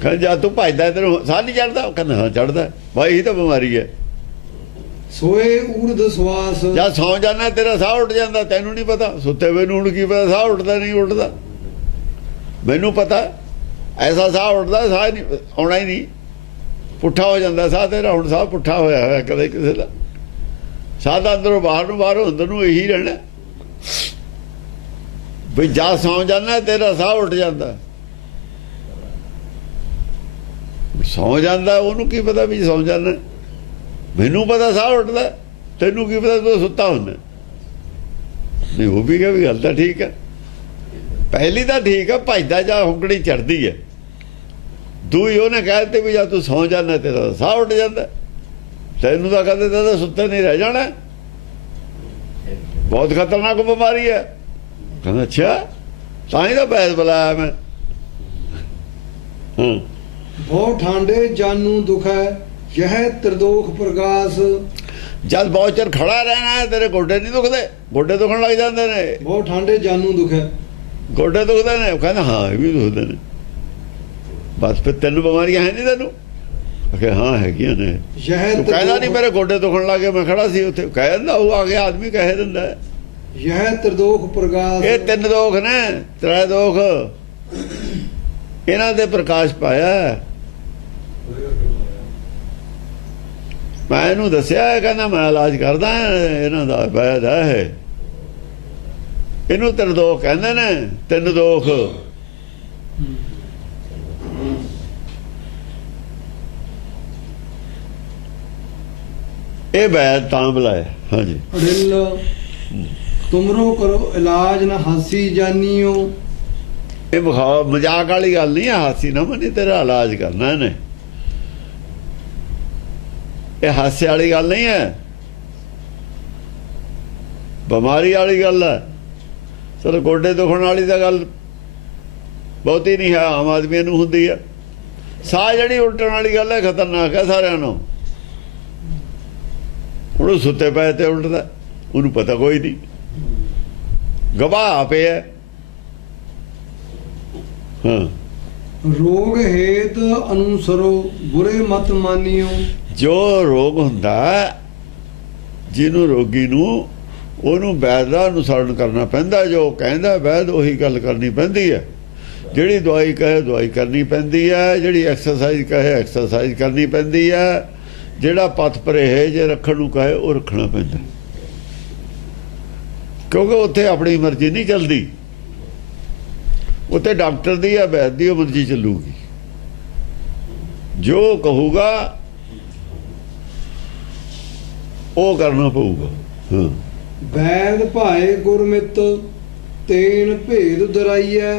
ਕਹਿੰਦਾ ਜਦ ਤੂੰ ਭੱਜਦਾ ਤੈਨੂੰ ਸਾਹ ਨਹੀਂ ਚੜਦਾ? ਕਹਿੰਦਾ ਹਾਂ ਚੜਦਾ। ਭਾਈ ਇਹ ਤਾਂ ਬਿਮਾਰੀ ਹੈ। ਸੋਏ ਊਰਦ ਸਵਾਸ। ਜਦ ਸੌਂ ਜਾਣਾ ਤੇਰਾ ਸਾਹ ਉੱਠ ਜਾਂਦਾ, ਤੈਨੂੰ ਨਹੀਂ ਪਤਾ। ਸੁੱਤੇ ਵੇ ਨੂੰ ਹੁਣ ਕੀ ਪਤਾ ਸਾਹ ਉੱਠਦਾ ਨਹੀਂ ਉੱਠਦਾ। ਮੈਨੂੰ ਪਤਾ ਐਸਾ ਸਾਹ ਉੱਠਦਾ, ਸਾਹ ਨਹੀਂ ਆਉਣਾ ਹੀ ਨਹੀਂ, ਪੁੱਠਾ ਹੋ ਜਾਂਦਾ ਸਾਹ ਤੇਰਾ। ਹੁਣ ਸਾਹ ਪੁੱਠਾ ਹੋਇਆ ਹੋਇਆ ਕਦੇ ਕਿਸੇ ਦਾ। ਸਾਹ ਦਾ ਅੰਦਰੋਂ ਬਾਹਰ ਨੂੰ, ਬਾਹਰੋਂ ਅੰਦਰ ਨੂੰ ਇਹੀ ਰਹਿਣਾ ਵੀ ਜਾ ਸੌਂ ਜਾਣਾ ਤੇਰਾ ਸਾਹ ਉੱਠ ਜਾਂਦਾ। ਸੌਂ ਜਾਂਦਾ ਉਹਨੂੰ ਕੀ ਪਤਾ ਵੀ ਸੌਂ ਜਾਣਾ। ਮੈਨੂੰ ਪਤਾ ਸਾਹ ਉੱਠਦਾ, ਤੈਨੂੰ ਕੀ ਪਤਾ ਤੂੰ ਸੁੱਤਾ ਹੁੰਦਾ। ਨਹੀਂ ਉਹ ਵੀ ਵੀ ਗੱਲ ਤਾਂ ਠੀਕ ਹੈ। ਪਹਿਲੀ ਤਾਂ ਠੀਕ ਹੈ, ਭੱਜਦਾ ਜਾਂ ਹੁਕੜੀ ਚੜਦੀ ਹੈ। ਦੂਈ ਉਹਨੇ ਕਹਿ ਦਿੱਤੀ ਵੀ ਜਾਂ ਤੂੰ ਸੌਂ ਜਾਣਾ ਤੇਰਾ ਸਾਹ ਉੱਠ ਜਾਂਦਾ। ਤੈਨੂੰ ਤਾਂ ਕਹਿੰਦੇ ਤਾਂ ਸੁੱਤੇ ਨਹੀਂ ਰਹਿ ਜਾਣਾ, ਬਹੁਤ ਖਤਰਨਾਕ ਬਿਮਾਰੀ ਹੈ। ਕਹਿੰਦਾ ਅੱਛਾ, ਤਾਂ ਹੀ ਤਾਂ ਬੈਦ ਬੁਲਾਇਆ ਮੈਂ। ਬਹੁਤ ਠਾਂਡੇ ਜਾਨੂ ਦੁਖ ਹੈ ਯਹ ਤ੍ਰਿਦੋਖ ਪ੍ਰਗਾਸ। ਜਦ ਬਹੁਤ ਚਿਰ ਖੜਾ ਰਹਿਣਾ ਹੈ ਤੇਰੇ ਗੋਡੇ ਨਹੀਂ ਦੁਖਦੇ? ਗੋਡੇ ਦੁਖਣ ਲੱਗ ਜਾਂਦੇ ਨੇ। ਬਹੁਤ ਠਾਂਡੇ ਜਾਨੂ ਦੁਖ ਹੈ, ਗੋਡੇ ਦੁਖਦੇ ਨੇ? ਕਹਿੰਦਾ ਹਾਂ ਇਹ ਵੀ ਦੁਖਦੇ ਨੇ। ਬਸ ਫਿਰ ਤੈਨੂੰ ਬਿਮਾਰੀਆਂ ਹੈ ਨਹੀਂ ਤੈਨੂੰ? ਕਿ ਹਾਂ ਹੈਗੀਆਂ ਨੇ। ਤੂੰ ਕਹਿੰਦਾ ਨਹੀਂ ਮੇਰੇ ਗੋਡੇ ਦੁਖਣ ਲੱਗੇ, ਮੈਂ ਖੜਾ ਸੀ ਉੱਥੇ। ਕਹਿ ਦਿੰਦਾ ਉਹ ਆ ਗਿਆ ਆਦਮੀ, ਕਹਿ ਦਿੰਦਾ ਯਹ ਤ੍ਰਿਦੋਖ ਪ੍ਰਗਾਸ। ਇਹ ਤਿੰਨ ਦੋਖ ਨੇ, ਤ੍ਰੈ ਦੋਖ, ਇਹਨਾਂ ਦੇ ਪ੍ਰਕਾਸ਼ ਪਾਇਆ। ਮੈਂ ਇਹਨੂੰ ਦੱਸਿਆ, ਕਹਿੰਦਾ ਮੈਂ ਇਲਾਜ ਕਰਦਾ ਇਹਨਾਂ ਦਾ, ਵੈਦ ਹੈ। ਇਹਨੂੰ ਤ੍ਰਿਦੋਖ ਕਹਿੰਦੇ ਨੇ, ਤਿੰਨ ਦੋਖ। ਇਹ ਵੈਦ ਤਾਂ ਬੁਲਾਇਆ। ਹਾਂਜੀ। ਤੁਮਰੋ ਕਰੋ ਇਲਾਜ ਨਾ ਹਾਸੀ ਜਾਨੀਓ। ਇਹ ਮਜ਼ਾਕ ਵਾਲੀ ਗੱਲ ਨਹੀਂ ਹੈ, ਹਾਸੀ ਨਾ ਮੰਨੀ, ਤੇਰਾ ਇਲਾਜ ਕਰਨਾ ਇਹਨੇ। ਇਹ ਹਾਸੇ ਵਾਲੀ ਗੱਲ ਨਹੀਂ ਹੈ, ਬਿਮਾਰੀ ਵਾਲੀ ਗੱਲ ਹੈ। ਚਲੋ ਗੋਡੇ ਦੁਖਣ ਵਾਲੀ ਤਾਂ ਗੱਲ ਬਹੁਤੀ ਨਹੀਂ ਹੈ, ਆਮ ਆਦਮੀ ਨੂੰ ਹੁੰਦੀ ਹੈ। ਸਾਹ ਜਿਹੜੀ ਉਲਟਣ ਵਾਲੀ ਗੱਲ ਹੈ, ਖਤਰਨਾਕ ਹੈ ਸਾਰਿਆਂ ਨੂੰ। ਉਹਨੂੰ ਸੁੱਤੇ ਪਏ ਤੇ ਉਲਟਦਾ, ਉਹਨੂੰ ਪਤਾ ਕੋਈ ਨਹੀਂ, ਗਵਾਹ ਪਿਆ। ਹਾਂ। ਰੋਗ ਹੇਤ ਅਨੁਸਰੋ ਬੁਰੇ ਮਤ ਮਾਨਿਓ। ਜੋ ਰੋਗ ਹੁੰਦਾ ਜਿਹਨੂੰ, ਰੋਗੀ ਨੂੰ, ਉਹਨੂੰ ਵੈਦ ਦਾ ਅਨੁਸਰਨ ਕਰਨਾ ਪੈਂਦਾ। ਜੋ ਕਹਿੰਦਾ ਵੈਦ ਉਹੀ ਗੱਲ ਕਰਨੀ ਪੈਂਦੀ ਹੈ। ਜਿਹੜੀ ਦਵਾਈ ਕਹੇ ਦਵਾਈ ਕਰਨੀ ਪੈਂਦੀ ਹੈ। ਜਿਹੜੀ ਐਕਸਰਸਾਈਜ਼ ਕਹੇ ਐਕਸਰਸਾਈਜ਼ ਕਰਨੀ ਪੈਂਦੀ ਹੈ। ਜਿਹੜਾ ਪਥ ਪਰਹੇਜ ਰੱਖਣ ਨੂੰ ਕਹੇ ਉਹ ਰੱਖਣਾ ਪੈਂਦਾ, ਕਿਉਂਕਿ ਉੱਥੇ ਆਪਣੀ ਮਰਜ਼ੀ ਨਹੀਂ ਚੱਲਦੀ। ਉੱਥੇ ਡਾਕਟਰ ਦੀ ਜਾਂ ਵੈਦ ਦੀ ਉਹ ਮਰਜ਼ੀ ਚੱਲੂਗੀ। ਜੋ ਕਹੂਗਾ ਉਹ ਕਰਨਾ ਪਊਗਾ। ਹਾਂ। ਵੈਦ ਭਾਏ ਗੁਰਮਿਤ ਤੇਨ ਭੇਦ ਦਰਾਈਐ।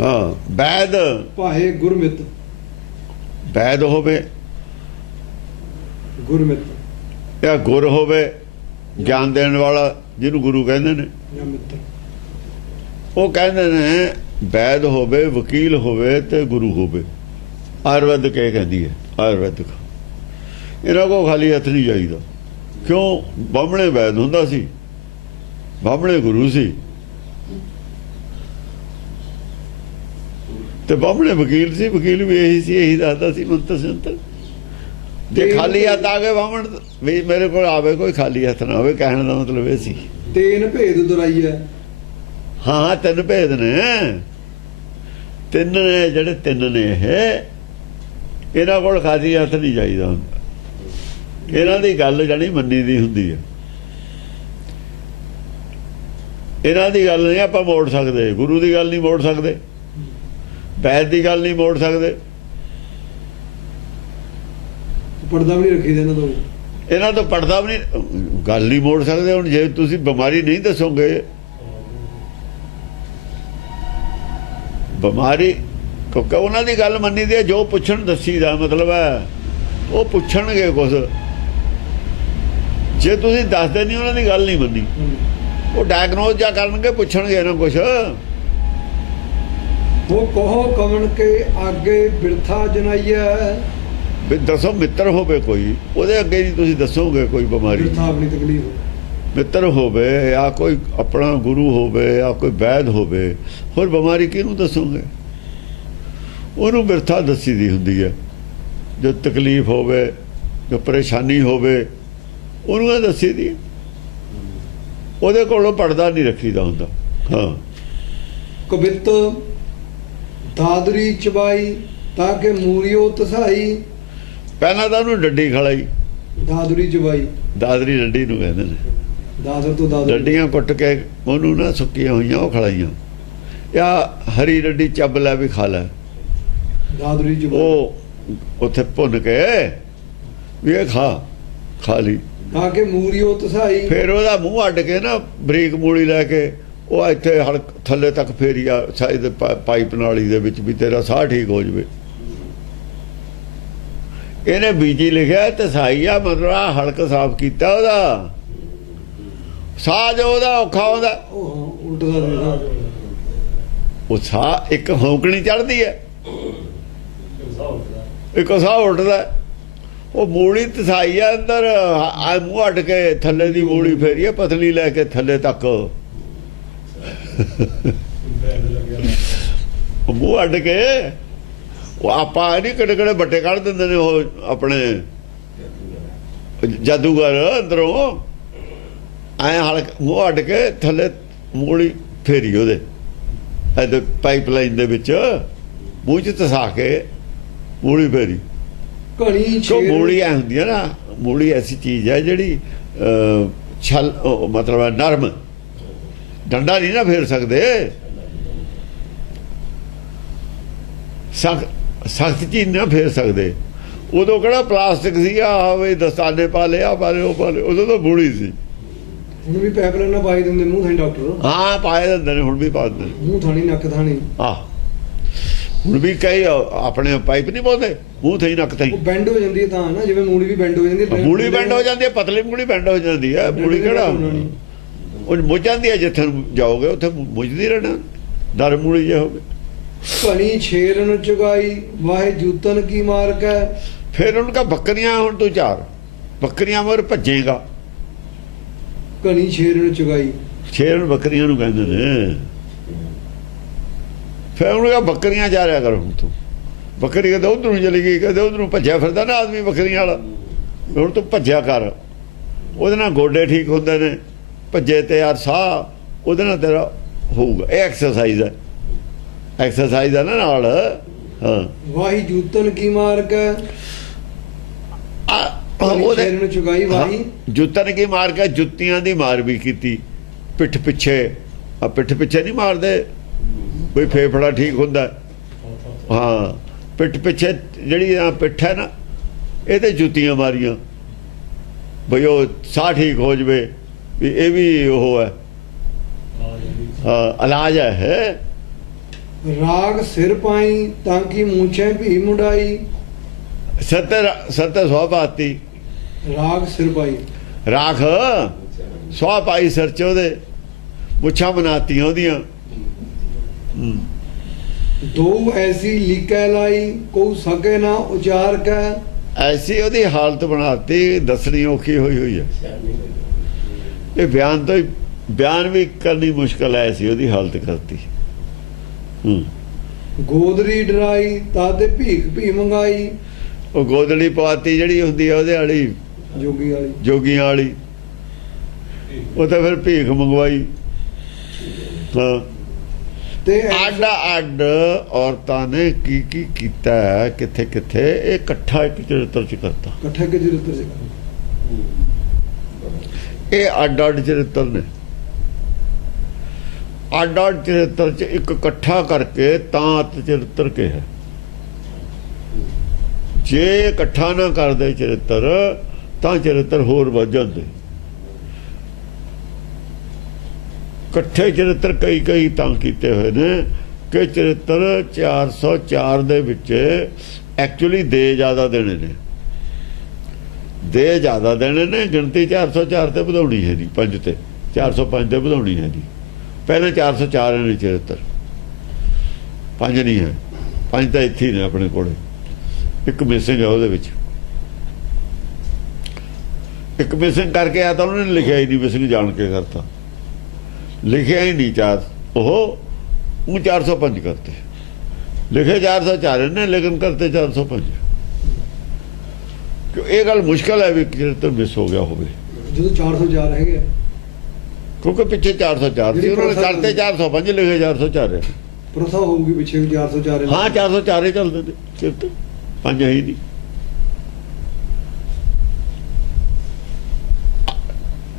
ਹਾਂ, ਵੈਦ ਭਾਏ ਗੁਰਮਿਤ। ਵੈਦ ਹੋਵੇ, ਗੁਰਮਿਤ ਜਾਂ ਗੁਰ ਹੋਵੇ, ਗਿਆਨ ਦੇਣ ਵਾਲਾ, ਜਿਹਨੂੰ ਗੁਰੂ ਕਹਿੰਦੇ ਨੇ। ਉਹ ਕਹਿੰਦੇ ਨੇ ਵੈਦ ਹੋਵੇ, ਵਕੀਲ ਹੋਵੇ ਤੇ ਗੁਰੂ ਹੋਵੇ। ਆਯੁਰਵੈਦਿਕ ਇਹ ਕਹਿੰਦੀ ਹੈ, ਆਯੁਰਵੈਦਿਕ। ਇਹਨਾਂ ਕੋਲ ਖਾਲੀ ਹੱਥ ਨਹੀਂ ਚਾਹੀਦਾ। ਕਿਉਂ? ਬਾਹਮਣੇ ਵੈਦ ਹੁੰਦਾ ਸੀ, ਬਾਹਮਣੇ ਗੁਰੂ ਸੀ, ਤੇ ਬਾਹਮਣੇ ਵਕੀਲ ਸੀ। ਵਕੀਲ ਵੀ ਇਹੀ ਸੀ, ਇਹੀ ਦੱਸਦਾ ਸੀ ਮੰਤਰ ਸੰਤਰ। ਜੇ ਖਾਲੀ ਹੱਥ ਆ ਗਏ ਬਾਹਮਣ ਵੀ ਮੇਰੇ ਕੋਲ ਆਵੇ, ਕੋਈ ਖਾਲੀ ਹੱਥ ਨਾ ਹੋਵੇ, ਕਹਿਣ ਦਾ ਮਤਲਬ ਇਹ ਸੀ। ਤੇਨ ਭੇਦ ਦੁਰਾਈਐ। ਹਾਂ, ਤਿੰਨ ਭੇਦ ਨੇ, ਤਿੰਨ ਨੇ। ਜਿਹੜੇ ਤਿੰਨ ਨੇ ਇਹਨਾਂ ਕੋਲ ਖਾਲੀ ਹੱਥ ਨਹੀਂ ਚਾਹੀਦਾ ਹੁੰਦਾ। ਇਹਨਾਂ ਦੀ ਗੱਲ ਜਾਣੀ ਮੰਨੀ ਦੀ ਹੁੰਦੀ ਹੈ। ਇਹਨਾਂ ਦੀ ਗੱਲ ਨਹੀਂ ਆਪਾਂ ਮੋੜ ਸਕਦੇ। ਗੁਰੂ ਦੀ ਗੱਲ ਨਹੀਂ ਮੋੜ ਸਕਦੇ, ਵੈਦ ਦੀ ਗੱਲ ਨਹੀਂ ਮੋੜ ਸਕਦੇ। ਪਰਦਾ ਵੀ ਨਹੀਂ ਰੱਖੀ ਇਹਨਾਂ ਤੋਂ, ਇਹਨਾਂ ਤੋਂ ਪਰਦਾ ਵੀ ਨਹੀਂ, ਗੱਲ ਨਹੀਂ ਮੋੜ ਸਕਦੇ। ਹੁਣ ਜੇ ਤੁਸੀਂ ਬਿਮਾਰੀ ਨਹੀਂ ਦੱਸੋਗੇ, ਬਿਮਾਰੀ, ਕਿਉਂਕਿ ਉਹਨਾਂ ਦੀ ਗੱਲ ਮੰਨੀ ਦੀ ਹੈ। ਜੋ ਪੁੱਛਣ ਦੱਸੀ ਦਾ ਮਤਲਬ ਹੈ, ਉਹ ਪੁੱਛਣਗੇ ਕੁਛ। ਜੇ ਤੁਸੀਂ ਦੱਸਦੇ ਨਹੀਂ ਉਹਨਾਂ ਦੀ ਗੱਲ ਨਹੀਂ ਮੰਨੀ, ਉਹ ਡਾਇਗਨੋਜ਼ ਜਾਂ ਕਰਨਗੇ, ਪੁੱਛਣਗੇ ਨਾ ਕੁਛ। ਉਹ ਕਹੋ ਕਵਣ ਕੇ ਅੱਗੇ ਬਿਰਥਾ ਜਨਾਈਐ, ਵੀ ਦੱਸੋ ਮਿੱਤਰ ਹੋਵੇ ਕੋਈ, ਉਹਦੇ ਅੱਗੇ ਨਹੀਂ ਤੁਸੀਂ ਦੱਸੋਗੇ ਕੋਈ ਬਿਮਾਰੀ। ਬਿਰਥਾ ਆਪਣੀ ਤਕਲੀਫ ਮਿੱਤਰ ਹੋਵੇ ਜਾਂ ਕੋਈ ਆਪਣਾ ਗੁਰੂ ਹੋਵੇ ਜਾਂ ਕੋਈ ਵੈਦ ਹੋਵੇ, ਹੋਰ ਬਿਮਾਰੀ ਕਿਹਨੂੰ ਦੱਸੋਗੇ? ਉਹਨੂੰ ਬਿਰਥਾ ਦੱਸੀ ਦੀ ਹੁੰਦੀ ਹੈ। ਜੋ ਤਕਲੀਫ ਹੋਵੇ, ਜੋ ਪਰੇਸ਼ਾਨੀ ਹੋਵੇ, ਉਹਨੂੰ ਦੱਸੀ ਦੀ। ਉਹਦੇ ਕੋਲੋਂ ਪੜਦਾ ਨਹੀਂ ਰੱਖੀਦਾ ਹੁੰਦਾ। ਹਾਂ, ਕਬਿੱਤ ਦਾਦਰੀ ਚਬਾਈ ਤਾਂ ਕਿ ਮੂਰੀਓ ਤਸਾਈ। ਪਹਿਲਾਂ ਤਾਂ ਉਹਨੂੰ ਡੱਡੀ ਖਲਾਈ, ਦਾਦਰੀ ਚਬਾਈ, ਦਾਦਰੀ ਡੱਡੀ ਨੂੰ ਕਹਿੰਦੇ ਨੇ। ਦਾਦਰ ਤੋਂ ਦਾਦਰ, ਡੱਡੀਆਂ ਕੁੱਟ ਕੇ ਉਹਨੂੰ ਨਾ ਸੁੱਕੀਆਂ ਹੋਈਆਂ ਉਹ ਖਲਾਈਆਂ, ਜਾਂ ਹਰੀ ਡੱਡੀ ਚੱਬ ਲੈ ਵੀ ਖਾ ਲੈ। ਦਾਦਰੀ ਚਬਾਈ ਉਹ ਉੱਥੇ ਭੁੰਨ ਕੇ ਵੀ ਇਹ ਖਾ ਲਈ ਤਾਂ ਕਿ ਮੂਰੀਓ ਤਸਾਈ। ਫਿਰ ਉਹਦਾ ਮੂੰਹ ਅੱਡ ਕੇ ਨਾ ਬਰੀਕ ਮੂਲੀ ਲੈ ਕੇ ਉਹ ਇੱਥੇ ਥੱਲੇ ਤੱਕ ਫੇਰੀਆ ਸਾਈਡ ਪਾਈਪ ਨਾਲੀ ਦੇ ਵਿੱਚ, ਵੀ ਤੇਰਾ ਸਾਹ ਠੀਕ ਹੋ ਜਾਵੇ। ਇਹਨੇ ਬੀਜੀ ਲਿਖਿਆ ਤਸਾਈਆ, ਮਤਲਬ ਹਲਕ ਸਾਫ਼ ਕੀਤਾ ਉਹਦਾ ਸਾਹ, ਜੋ ਉਹਦਾ ਔਖਾ ਹੁੰਦਾ ਉਲਟਦਾ ਦੇਖਾ, ਉਹ ਸਾਹ ਇੱਕ ਹੌਂਕਣੀ ਚੜ੍ਹਦੀ ਹੈ, ਇੱਕ ਸਾਹ ਉੱਠਦਾ। ਉਹ ਮੂਲੀ ਤਸਾਈ ਆ ਅੰਦਰ, ਮੂੰਹ ਅੱਡ ਕੇ ਥੱਲੇ ਦੀ ਮੂਲੀ ਫੇਰੀ ਹੈ, ਪਤਲੀ ਲੈ ਕੇ ਥੱਲੇ ਤੱਕ ਮੂੰਹ ਅੱਡ ਕੇ। ਉਹ ਆਪਾਂ ਨਹੀਂ ਕਿਹੜੇ ਕਿਹੜੇ ਬੱਟੇ ਕੱਢ ਦਿੰਦੇ ਨੇ ਉਹ ਆਪਣੇ ਜਾਦੂਗਰ ਅੰਦਰੋਂ, ਐ ਹਲਕ ਮੂੰਹ ਅੱਡ ਕੇ ਥੱਲੇ ਮੂਲੀ ਫੇਰੀ ਉਹਦੇ ਇਹਦੇ ਪਾਈਪ ਲਾਈਨ ਦੇ ਵਿੱਚ, ਮੂੰਹ 'ਚ ਤਸਾ ਕੇ ਮੂਲੀ ਫੇਰੀ। ਘਣੀ ਸੋ ਮੂਲੀ ਐ ਹੁੰਦੀ ਹੈ ਨਾ, ਮੂਲੀ ਐਸੀ ਚੀਜ਼ ਹੈ ਜਿਹੜੀ ਛਲ ਮਤਲਬ ਨਰਮ, ਡੰਡਾ ਨਹੀਂ ਨਾ ਫੇਰ ਸਕਦੇ। ਸਖਤ ਚੀਜ਼ ਨਾ ਫੇਰ ਸਕਦੇ। ਉਦੋਂ ਕਿਹੜਾ ਪਲਾਸਟਿਕ ਸੀ, ਆਵੇ ਦਸਤਾਨੇ ਪਾ ਲਿਆ, ਪਾ ਲਿਓ, ਉਦੋਂ ਤਾਂ ਮੂਲੀ ਸੀ। ਹੁਣ ਵੀ ਪੈਪ ਲੈਣਾ ਪਾਈ ਦਿੰਦੇ ਮੂੰਹ ਥਾਣੀ ਡਾਕਟਰ। ਹਾਂ, ਪਾਏ ਦਿੰਦੇ ਨੇ, ਹੁਣ ਵੀ ਪਾ ਦਿੰਦੇ ਮੂੰਹ ਥਾਣੀ ਨੱਕ ਥਾਣੀ। ਹੁਣ ਵੀ ਕਈ ਆਪਣੇ ਪਾਈਪ ਨਹੀਂ ਪਾਉਂਦੇ ਮੂੰਹ ਥਈ ਨੱਕ ਥਈ। ਉਹ ਬੈਂਡ ਹੋ ਜਾਂਦੀ ਹੈ ਤਾਂ ਨਾ, ਜਿਵੇਂ ਮੂਲੀ ਵੀ ਬੈਂਡ ਹੋ ਜਾਂਦੀ ਹੈ। ਮੂਲੀ ਬੈਂਡ ਹੋ ਜਾਂਦੀ ਹੈ, ਪਤਲੀ ਮੂਲੀ ਬੈਂਡ ਹੋ ਜਾਂਦੀ ਹੈ। ਮੂਲੀ ਕਿਹੜਾ ਉਹ ਮੁੱਝ ਜਾਂਦੀ ਹੈ, ਜਿੱਥੇ ਜਾਓਗੇ ਉੱਥੇ ਮੁੱਝਦੀ ਰਹਿਣਾ, ਦਰ ਮੂਲੀ ਜੇ ਹੋਵੇ। ਘਣੀ ਛੇਰਨ ਚੁਗਾਈ ਵਾਹੇ ਜੂਤਨ ਕੀ ਮਾਰ ਕੇ। ਫਿਰ ਉਹਨਾਂ ਕਾ ਬੱਕਰੀਆਂ, ਹੁਣ ਤੂੰ ਚਾਰ ਬੱਕਰੀਆਂ ਮਰ ਭੱਜੇਗਾ। ਘਣੀ ਛੇਰਨ ਚੁਗਾਈ, ਸ਼ੇਰਨ ਬੱਕਰੀਆਂ ਨੂੰ ਕਹਿੰਦੇ ਨੇ। ਫਿਰ ਉਹਨੂੰ ਕਹਾ ਬੱਕਰੀਆਂ ਜਾ ਰਿਹਾ ਕਰ, ਹੁਣ ਤੂੰ ਬੱਕਰੀ ਕਦੇ ਉਧਰ ਨੂੰ ਚਲੀ ਗਈ, ਕਦੇ ਉਧਰ ਨੂੰ ਭੱਜਿਆ ਫਿਰਦਾ ਨਾ ਆਦਮੀ ਬੱਕਰੀਆਂ ਵਾਲਾ। ਹੁਣ ਤੂੰ ਭੱਜਿਆ ਕਰ, ਉਹਦੇ ਨਾਲ ਗੋਡੇ ਠੀਕ ਹੁੰਦੇ ਨੇ, ਭੱਜੇ ਤੇ ਯਾਰ ਸਾਹ ਉਹਦੇ ਨਾਲ ਤੇਰਾ ਹੋਊਗਾ। ਇਹ ਐਕਸਰਸਾਈਜ਼ ਹੈ, ਐਕਸਰਸਾਈਜ਼ ਹੈ ਨਾ ਨਾਲ। ਹਾਂ, ਵਾਹੀ ਜੂਤਨ ਕੀ ਮਾਰ ਕੇ। ਉਹਦੇ ਚੁਗਾਈ ਵਾਹੀ ਜੁੱਤਨ ਕੀ ਮਾਰ ਕੇ, ਜੁੱਤੀਆਂ ਦੀ ਮਾਰ ਵੀ ਕੀਤੀ ਪਿੱਠ ਪਿੱਛੇ। ਪਿੱਠ ਪਿੱਛੇ ਨਹੀਂ ਮਾਰਦੇ, ਕੋਈ ਫੇਫੜਾ ਠੀਕ ਹੁੰਦਾ। ਹਾਂ, ਪਿੱਠ ਪਿੱਛੇ ਜਿਹੜੀ ਪਿੱਠ ਹੈ ਨਾ, ਇਹਦੇ ਜੁੱਤੀਆਂ ਮਾਰੀਆਂ ਬਈ ਉਹ ਸਾਹ ਠੀਕ ਹੋ ਜਾਵੇ। ਵੀ ਇਹ ਵੀ ਉਹ ਹੈ, ਹਾਂ, ਇਲਾਜ ਹੈ। ਰਾਗ ਸਿਰ ਪਾਈ ਤਾਂ ਕਿ ਮੂਛੇ ਵੀ ਮੁੰਡਾਈ। ਸਤ ਸਵਾ ਪਾਤੀ, ਰਾਗ ਸਿਰ ਪਾਈ, ਰਾਖ ਸਵਾ ਪਾਈ ਸਿਰ ਚ, ਉਹਦੇ ਮੁੱਛਾਂ ਬਣਾਤੀਆਂ ਉਹਦੀਆਂ। ਦੋ ਐਸੀ ਲੀਕੈ ਲਾਈ ਕੋ ਸਕੇ ਨਾ ਉਚਾਰ ਕੇ। ਐਸੀ ਉਹਦੀ ਹਾਲਤ ਬਣਾਤੀ, ਦੱਸਣੀ ਔਖੀ ਹੋਈ ਹੈ। ਇਹ ਬਿਆਨ ਤੋਂ ਹੀ ਬਿਆਨ ਵੀ ਕਰਨੀ ਮੁਸ਼ਕਲ ਹੈ, ਐਸੀ ਉਹਦੀ ਹਾਲਤ ਕਰਤੀ। ਗੋਦਰੀ ਡਰਾਈ ਤਾਦੇ ਭੀਖ ਭੀ ਮੰਗਾਈ। ਉਹ ਗੋਦੜੀ ਪਵਾਤੀ ਜਿਹੜੀ ਹੁੰਦੀ ਹੈ ਉਹਦੇ ਵਾਲੀ, ਜੋਗੀ ਵਾਲੀ, ਜੋਗੀਆਂ ਵਾਲੀ। ਉਹ ਤਾਂ ਫਿਰ ਭੀਖ ਮੰਗਵਾਈ। ਹਾਂ, ਤੇ ਅੱਡ ਅੱਡ ਔਰਤਾਂ ਨੇ ਕੀ ਕੀ ਕੀਤਾ, ਕਿੱਥੇ ਕਿੱਥੇ, ਇਹ ਇਕੱਠਾ ਇੱਕ ਚਰਿੱਤਰ ਚ ਕਰਤਾ। ਇਕੱਠਾ ਕਿ ਚਰਿੱਤਰ ਚ, ਇਹ ਅੱਡ ਅੱਡ ਚਰਿੱਤਰ ਨੇ, ਅੱਡ ਅੱਡ ਚਰਿੱਤਰ ਚ ਇੱਕ ਇਕੱਠਾ ਕਰਕੇ ਤਾਂ ਅਤ ਚਰਿੱਤਰ ਕਿਹਾ। ਜੇ ਇਕੱਠਾ ਨਾ ਕਰਦੇ ਚਰਿੱਤਰ ਤਾਂ ਚਰਿੱਤਰ ਹੋਰ ਵੱਧ ਜਾਂਦੇ। ਇਕੱਠੇ ਚਰਿੱਤਰ ਕਈ ਕਈ ਤਾਂ ਕੀਤੇ ਹੋਏ ਨੇ ਕਿ ਚਰਿੱਤਰ 404 ਦੇ ਵਿੱਚ ਐਕਚੁਅਲੀ ਦੇ ਜ਼ਿਆਦਾ ਦੇਣੇ ਨੇ। ਦੇ ਜ਼ਿਆਦਾ ਦੇਣੇ ਨੇ, ਗਿਣਤੀ 404 ਤੇ ਵਧਾਉਣੀ ਹੈ ਨਹੀਂ, 5 ਤੇ 405 ਤੇ ਵਧਾਉਣੀ ਹੈ ਨਹੀਂ। ਪਹਿਲਾਂ 404 ਨੇ ਚਰਿੱਤਰ, 5 ਨਹੀਂ ਹੈ, 5 ਤਾਂ ਇੱਥੇ ਹੀ ਨੇ ਆਪਣੇ ਕੋਲੇ, ਇੱਕ ਮਿਸਿੰਗ ਹੈ ਉਹਦੇ ਵਿੱਚ, ਇੱਕ ਮਿਸਿੰਗ ਕਰਕੇ ਆ ਤਾਂ ਉਹਨੇ ਲਿਖਿਆ ਹੀ ਨਹੀਂ, ਮਿਸਿੰਗ ਜਾਣ ਕੇ ਕਰਤਾ, ਲਿਖਿਆ ਹੀ ਨਹੀਂ 4, ਉਹ 405 ਕਰਤੇ, ਲਿਖੇ 404 ਨੇ ਲੇਕਿਨ ਕਰਤੇ 405। ਕਿਉਂ ਇਹ ਗੱਲ ਮੁਸ਼ਕਲ ਹੈ ਵੀ ਚਰਿੱਤਰ ਮਿਸ ਹੋ ਗਿਆ ਹੋਵੇ, ਜਦੋਂ 404 ਹੈਗੇ ਆ, ਕਿਉਂਕਿ ਪਿੱਛੇ 404 ਸੀ, ਉਹਨਾਂ ਨੇ ਕਰਤੇ 405, ਲਿਖੇ 404 ਹੈ। ਪ੍ਰਥਾ ਹੋਊਗੀ ਪਿੱਛੇ 404। ਹਾਂ 404 ਹੀ ਚੱਲਦੇ ਨੇ ਚਰਿੱਤਰ, 5 ਹੀ ਨਹੀਂ।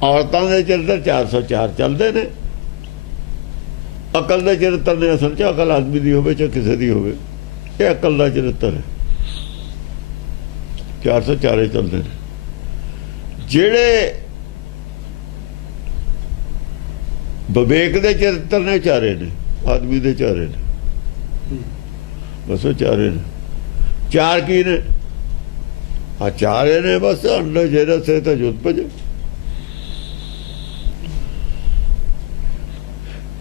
ਔਰਤਾਂ ਦੇ ਚਰਿੱਤਰ 404 ਚੱਲਦੇ ਨੇ, ਅਕਲ ਦੇ ਚਰਿੱਤਰ ਨੇ ਅਸਲ 'ਚ, ਅਕਲ ਆਦਮੀ ਦੀ ਹੋਵੇ ਚਾਹੇ ਕਿਸੇ ਦੀ ਹੋਵੇ, ਇਹ ਅਕਲ ਦਾ ਚਰਿੱਤਰ ਹੈ, 404 ਚੱਲਦੇ ਨੇ। ਜਿਹੜੇ ਵਿਵੇਕ ਦੇ ਚਰਿੱਤਰ ਨੇ 4 ਨੇ, ਆਦਮੀ ਦੇ 4 ਨੇ, ਬਸ ਉਹ 4 ਨੇ। 4 ਕੀ ਨੇ? ਆ 4 ਨੇ ਬਸ, ਅੰਡਾ ਜਿਹੜਾ ਸੇ ਤਾਂ ਜੁੱਤ ਭਜ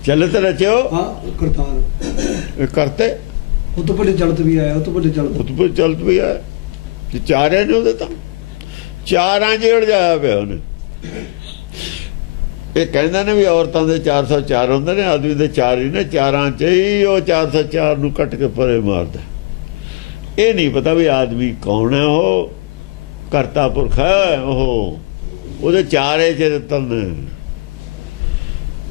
ਚਲਤ ਰਚਿਓ। ਹਾਂ ਕਰਤਾਰ ਕਰਤੇ, ਉਹ ਤੋਂ ਵੱਡੇ ਚਲਤ ਵੀ ਆਇਆ, ਉਹ ਤੋਂ ਵੱਡੇ ਚਲਤ ਵੀ ਆਇਆ, 4 ਨੇ ਉਹਦੇ ਤਾਂ 4 'ਚ ਉਲਝਾਇਆ ਪਿਆ ਉਹਨੇ। ਇਹ ਕਹਿੰਦੇ ਨੇ ਵੀ ਔਰਤਾਂ ਦੇ 404 ਹੁੰਦੇ ਨੇ, ਆਦਮੀ ਦੇ 4 ਹੀ ਨੇ, 4 'ਚ ਹੀ ਉਹ 404 ਨੂੰ ਕੱਟ ਕੇ ਪਰੇ ਮਾਰਦਾ। ਇਹ ਨਹੀਂ ਪਤਾ ਵੀ ਆਦਮੀ ਕੌਣ ਹੈ, ਉਹ ਕਰਤਾ ਪੁਰਖ ਹੈ, ਉਹ ਉਹਦੇ 4 ਚਰਿੱਤਰ ਨੇ।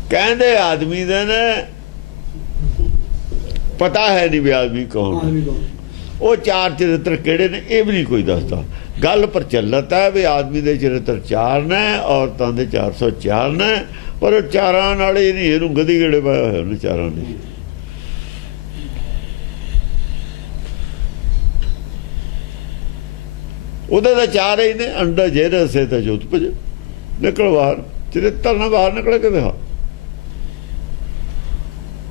ਕਹਿੰਦੇ ਆਦਮੀ ਦੇ ਨੇ, ਪਤਾ ਹੈ ਨਹੀਂ ਵੀ ਆਦਮੀ ਕੌਣ ਹੈ, ਉਹ 4 ਚਰਿੱਤਰ ਕਿਹੜੇ ਨੇ ਇਹ ਵੀ ਨਹੀਂ ਕੋਈ ਦੱਸਦਾ। ਗੱਲ ਪ੍ਰਚਲਿਤ ਹੈ ਵੀ ਆਦਮੀ ਦੇ ਚਰਿੱਤਰ 4 ਨੇ, ਔਰਤਾਂ ਦੇ 404 ਨੇ, ਪਰ ਉਹ 4 ਨਾਲ ਹੀ ਨਹੀਂ, ਇਹਨੂੰ ਗਦੀ ਗੇੜੇ ਪਾਇਆ ਹੋਇਆ ਉਹਨੇ 4 ਨੇ। ਉਹਦੇ ਤਾਂ 4 ਹੀ ਨੇ, ਅੰਡਾ ਜਿਹੜੇ ਸੇ ਤਾਂ ਜੋਤ ਭਜ, ਨਿਕਲ ਬਾਹਰ, ਚਰਿੱਤਰ ਨਾ ਬਾਹਰ ਨਿਕਲੇ ਕਿਤੇ, ਹਾਂ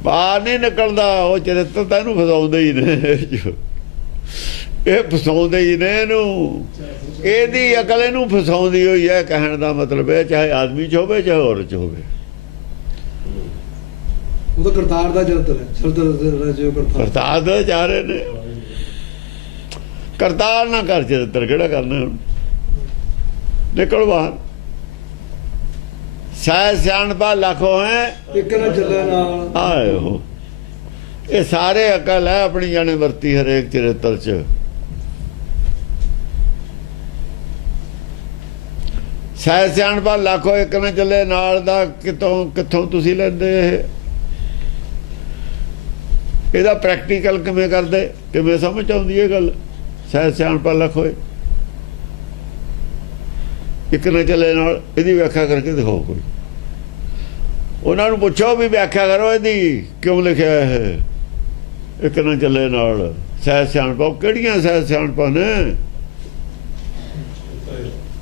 ਬਾਹਰ ਨਹੀਂ ਨਿਕਲਦਾ ਉਹ ਚਰਿੱਤਰ, ਤਾਂ ਇਹਨੂੰ ਫਸਾਉਂਦੇ ਹੀ ਨੇ, ਇਹ ਫਸਾਉਂਦੇ ਹੀ ਨੇ ਇਹਨੂੰ, ਇਹਦੀ ਅਕਲ ਇਹਨੂੰ ਫਸਾਉਂਦੀ ਹੋਈ ਹੈ। ਕਹਿਣ ਦਾ ਮਤਲਬ ਹੈ ਚਾਹੇ ਆਦਮੀ 'ਚ ਹੋਵੇ ਚਾਹੇ ਔਰਤ 'ਚ ਹੋਵੇ, ਉਹ ਤਾਂ ਕਰਤਾਰ ਦਾ ਚਰਿੱਤਰ ਹੈ, ਕਰਤਾਰ ਦਾ 4 ਨੇ। ਕਰਤਾਰ ਨਾ ਕਰ ਚਰਿੱਤਰ ਕਿਹੜਾ ਕਰਨਾ, ਹੁਣ ਨਿਕਲ ਬਾਹਰ। ਸਹਿ ਸਿਆਣਪਾ ਲੱਖੋ ਹੈ, ਇੱਕ ਨਾ ਚੱਲੇ ਨਾਲ ਆਏ ਹੋ, ਇਹ ਸਾਰੇ ਅਕਲ ਹੈ ਆਪਣੀ ਜਾਣੇ ਵਰਤੀ ਹਰੇਕ ਚਰਿੱਤਰ 'ਚ। ਸਹਿ ਸਿਆਣਪਾ ਲੱਖੋ ਇੱਕ ਨਾ ਚੱਲੇ ਨਾਲ ਦਾ, ਕਿੱਥੋਂ ਤੁਸੀਂ ਲੈਂਦੇ ਇਹਦਾ ਪ੍ਰੈਕਟੀਕਲ ਕਿਵੇਂ ਕਰਦੇ, ਕਿਵੇਂ ਸਮਝ ਆਉਂਦੀ ਇਹ ਗੱਲ? ਸਹਿ ਸਿਆਣਪਾ ਲੱਖੋ ਇੱਕ ਨਾ ਚੱਲੇ ਨਾਲ, ਇਹਦੀ ਵਿਆਖਿਆ ਕਰਕੇ ਦਿਖਾਓ ਕੋਈ। ਉਹਨਾਂ ਨੂੰ ਪੁੱਛੋ ਵੀ ਵਿਆਖਿਆ ਕਰੋ ਇਹਦੀ, ਕਿਉਂ ਲਿਖਿਆ ਇਹ ਇੱਕ ਨਾ ਚੱਲੇ ਨਾਲ? ਸਹਿ ਸਿਆਣਪਾ ਕਿਹੜੀਆਂ ਸਹਿ ਸਿਆਣਪਾ ਨੇ?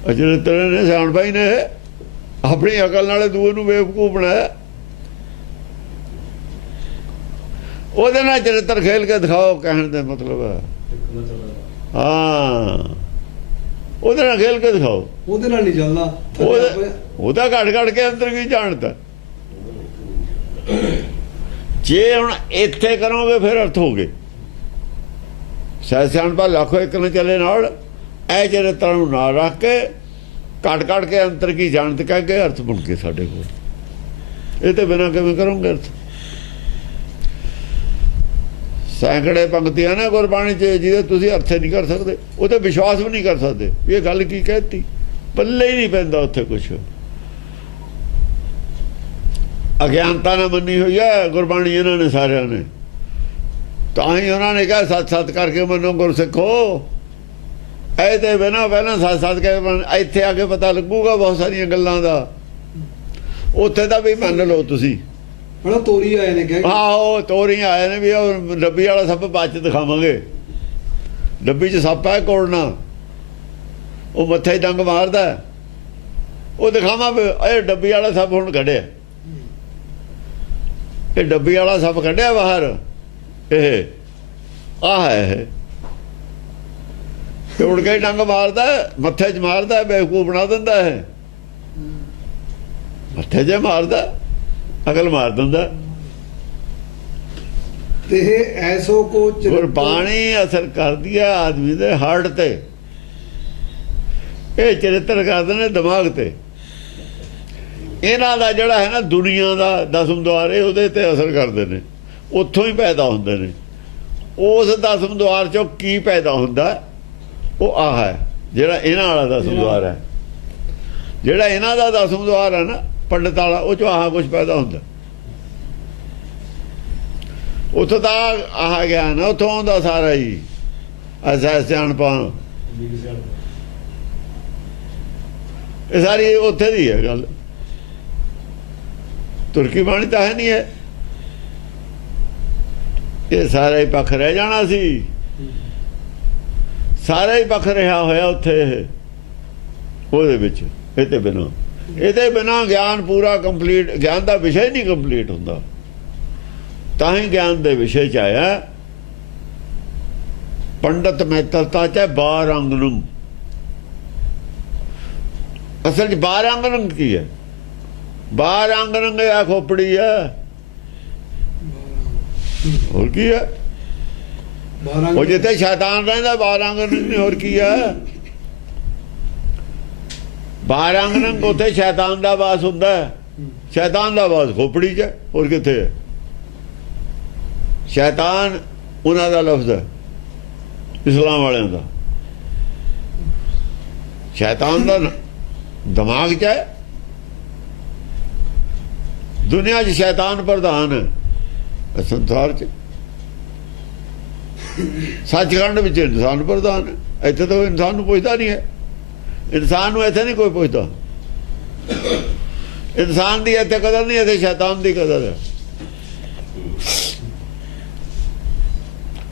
ਚਰਿੱਤਰ ਨੇ ਸਿਆਣਪਾ ਹੀ ਨੇ, ਆਪਣੀ ਅਕਲ ਨਾਲ ਦੂਏ ਨੂੰ ਬੇਵਕੂਫ ਬਣਾਇਆ। ਉਹਦੇ ਨਾਲ ਚਰਿੱਤਰ ਖੇਲ ਕੇ ਦਿਖਾਓ, ਕਹਿਣ ਦਾ ਮਤਲਬ ਹੈ। ਹਾਂ ਉਹਦੇ ਨਾਲ ਖੇਲ ਕੇ ਦਿਖਾਓ, ਉਹਦੇ ਨਾਲ ਨਹੀਂ ਚੱਲਦਾ, ਉਹਦਾ ਘੜ ਕੇ ਅੰਦਰ ਕੀ ਜਾਣਦਾ। ਜੇ ਹੁਣ ਇੱਥੇ ਕਰੋਗੇ ਫਿਰ ਅਰਥ ਹੋ ਗਏ। ਸਹਿ ਸਿਆਣਪਾ ਲੱਖੋ ਇੱਕ ਨਾ ਚੱਲੇ ਨਾਲ, ਇਹ ਚਰਿੱਤਰ ਨੂੰ ਨਾਲ ਰੱਖ ਕੇ ਘੜ ਕੇ ਅੰਤਰ ਕੀ ਜਾਣਤ ਕਹਿ ਕੇ ਅਰਥ ਬਣ ਕੇ ਸਾਡੇ ਕੋਲ। ਇਹ ਤੇ ਬਿਨਾਂ ਕਿਵੇਂ ਕਰੋਗੇ ਅਰਥ? ਸੈਂਕੜੇ ਪੰਕਤੀਆਂ ਨੇ ਗੁਰਬਾਣੀ 'ਚ ਜਿਹਦੇ ਤੁਸੀਂ ਅਰਥ ਨਹੀਂ ਕਰ ਸਕਦੇ, ਉਹ ਤੇ ਵਿਸ਼ਵਾਸ ਵੀ ਨਹੀਂ ਕਰ ਸਕਦੇ ਵੀ ਇਹ ਗੱਲ ਕੀ ਕਹਿਤੀ, ਪੱਲੇ ਹੀ ਨਹੀਂ ਪੈਂਦਾ ਉੱਥੇ ਕੁਛ। ਅਗਿਆਨਤਾ ਨਾਲ ਮੰਨੀ ਹੋਈ ਹੈ ਗੁਰਬਾਣੀ ਇਹਨਾਂ ਨੇ ਸਾਰਿਆਂ ਨੇ, ਤਾਂ ਹੀ ਉਹਨਾਂ ਨੇ ਕਿਹਾ ਸੱਚ ਕਰਕੇ ਮੰਨੋ ਗੁਰਸਿੱਖੋ। ਇਹ ਤੇ ਬਿਨਾਂ ਪਹਿਲਾਂ ਸੱਚ ਕੇ ਇੱਥੇ ਆ ਕੇ ਪਤਾ ਲੱਗੂਗਾ ਬਹੁਤ ਸਾਰੀਆਂ ਗੱਲਾਂ ਦਾ, ਉੱਥੇ ਦਾ ਵੀ ਮੰਨ ਲਓ ਤੁਸੀਂ। ਬੜਾ ਤੋਰੀ ਆਏ ਨੇ ਕਹਿ, ਆਹੋ ਤੋਰੀ ਆਏ ਨੇ ਵੀ ਉਹ ਡੱਬੀ ਵਾਲਾ ਸੱਪ ਬਾਅਦ 'ਚ ਦਿਖਾਵਾਂਗੇ। ਡੱਬੀ 'ਚ ਸੱਪ ਹੈ ਕੋੜਨਾ, ਉਹ ਮੱਥੇ 'ਚ ਡੰਗ ਮਾਰਦਾ, ਉਹ ਦਿਖਾਵਾਂ ਇਹ ਡੱਬੀ ਵਾਲਾ ਸੱਪ ਹੁਣ ਕੱਢਿਆ, ਇਹ ਡੱਬੀ ਵਾਲਾ ਸੱਪ ਕੱਢਿਆ ਬਾਹਰ, ਇਹ ਆਹ ਹੈ ਤੇ ਉੜ ਕੇ ਡੰਗ ਮਾਰਦਾ, ਮੱਥੇ 'ਚ ਮਾਰਦਾ, ਬੇਵਕੂਫ ਬਣਾ ਦਿੰਦਾ ਹੈ। ਮੱਥੇ 'ਚ ਮਾਰਦਾ, ਅਕਲ ਮਾਰ ਦਿੰਦਾ। ਤੇ ਐਸੋ ਕੋ ਗੁਰਬਾਣੀ ਅਸਰ ਕਰਦੀ ਹੈ ਆਦਮੀ ਦੇ ਹਾਰਟ ਤੇ, ਇਹ ਚਰਿੱਤਰ ਕਰਦੇ ਨੇ ਦਿਮਾਗ ਤੇ। ਇਹਨਾਂ ਦਾ ਜਿਹੜਾ ਹੈ ਨਾ ਦੁਨੀਆ ਦਾ ਦਸਮ ਦੁਆਰ, ਇਹ ਉਹਦੇ ਤੇ ਅਸਰ ਕਰਦੇ ਨੇ, ਉੱਥੋਂ ਹੀ ਪੈਦਾ ਹੁੰਦੇ ਨੇ। ਉਸ ਦਸਮ ਦੁਆਰ ਚੋਂ ਕੀ ਪੈਦਾ ਹੁੰਦਾ? ਉਹ ਆਹ ਹੈ ਜਿਹੜਾ ਇਹਨਾਂ ਵਾਲਾ ਦਸਮ ਦੁਆਰ ਹੈ। ਜਿਹੜਾ ਇਹਨਾਂ ਦਾ ਦਸਮ ਦੁਆਰ ਹੈ ਨਾ ਪੰਡਤ ਵਾਲਾ, ਉਹ ਚੋਂ ਆਹ ਕੁਛ ਪੈਦਾ ਹੁੰਦਾ। ਉੱਥੋਂ ਤਾਂ ਆਹ ਗਿਆਨ, ਉੱਥੋਂ ਆਉਂਦਾ ਸਾਰਾ ਹੀ ਐਸਾ ਸਿਆਣਪਾਂ। ਇਹ ਸਾਰੀ ਉੱਥੇ ਦੀ ਹੈ ਗੱਲ। ਤੁਰਕੀ ਬਾਣੀ ਤਾਂ ਹੈ ਨਹੀਂ ਹੈ। ਇਹ ਸਾਰਾ ਹੀ ਪੱਖ ਰਹਿ ਜਾਣਾ ਸੀ, ਸਾਰਾ ਹੀ ਪੱਖ ਰਿਹਾ ਹੋਇਆ ਉੱਥੇ ਉਹਦੇ ਵਿੱਚ। ਇਹਦੇ ਬਿਨਾਂ ਗਿਆਨ ਪੂਰਾ ਕੰਪਲੀਟ, ਗਿਆਨ ਦਾ ਵਿਸ਼ਾ ਹੀ ਨਹੀਂ ਕੰਪਲੀਟ ਹੁੰਦਾ। ਤਾਂ ਹੀ ਗਿਆਨ ਦੇ ਵਿਸ਼ੇ 'ਚ ਆਇਆ ਪੰਡਤ ਮਹਿਤਰਤਾ 'ਚ 12 ਅੰਗ ਨੂੰ। ਅਸਲ 'ਚ 12 ਅੰਗ ਰੰਗ ਕੀ ਹੈ? 12 ਅੰਗ ਰੰਗ ਆ ਖੋਪੜੀ ਹੈ, ਹੋਰ ਕੀ ਹੈ? ਉਹ ਜਿੱਥੇ ਸ਼ੈਤਾਨ ਰਹਿੰਦਾ 12 ਅੰਗ ਰੰਗ ਨਹੀਂ, ਹੋਰ ਕੀ ਹੈ? 12 ਅੰਗ ਰੰਗ ਉੱਥੇ ਸ਼ੈਤਾਨ ਦਾ ਵਾਸ ਹੁੰਦਾ। ਸ਼ੈਤਾਨ ਦਾ ਵਾਸ ਖੋਪੜੀ 'ਚ, ਹੋਰ ਕਿੱਥੇ ਹੈ? ਸ਼ੈਤਾਨ ਉਹਨਾਂ ਦਾ ਲਫ਼ਜ਼ ਹੈ, ਇਸਲਾਮ ਵਾਲਿਆਂ ਦਾ। ਸ਼ੈਤਾਨ ਦਾ ਦਿਮਾਗ 'ਚ ਹੈ। ਦੁਨੀਆ 'ਚ ਸ਼ੈਤਾਨ ਪ੍ਰਧਾਨ ਹੈ, ਸੰਸਾਰ 'ਚ। ਸੱਚਖੰਡ ਵਿੱਚ ਇਨਸਾਨ ਪ੍ਰਧਾਨ ਹੈ। ਇੱਥੇ ਤਾਂ ਇਨਸਾਨ ਨੂੰ ਪੁੱਛਦਾ ਨਹੀਂ ਹੈ। ਇਨਸਾਨ ਨੂੰ ਇੱਥੇ ਨਹੀਂ ਕੋਈ ਪੁੱਛਦਾ। ਇਨਸਾਨ ਦੀ ਇੱਥੇ ਕਦਰ ਨਹੀਂ, ਇੱਥੇ ਸ਼ੈਤਾਨ ਦੀ ਕਦਰ ਹੈ।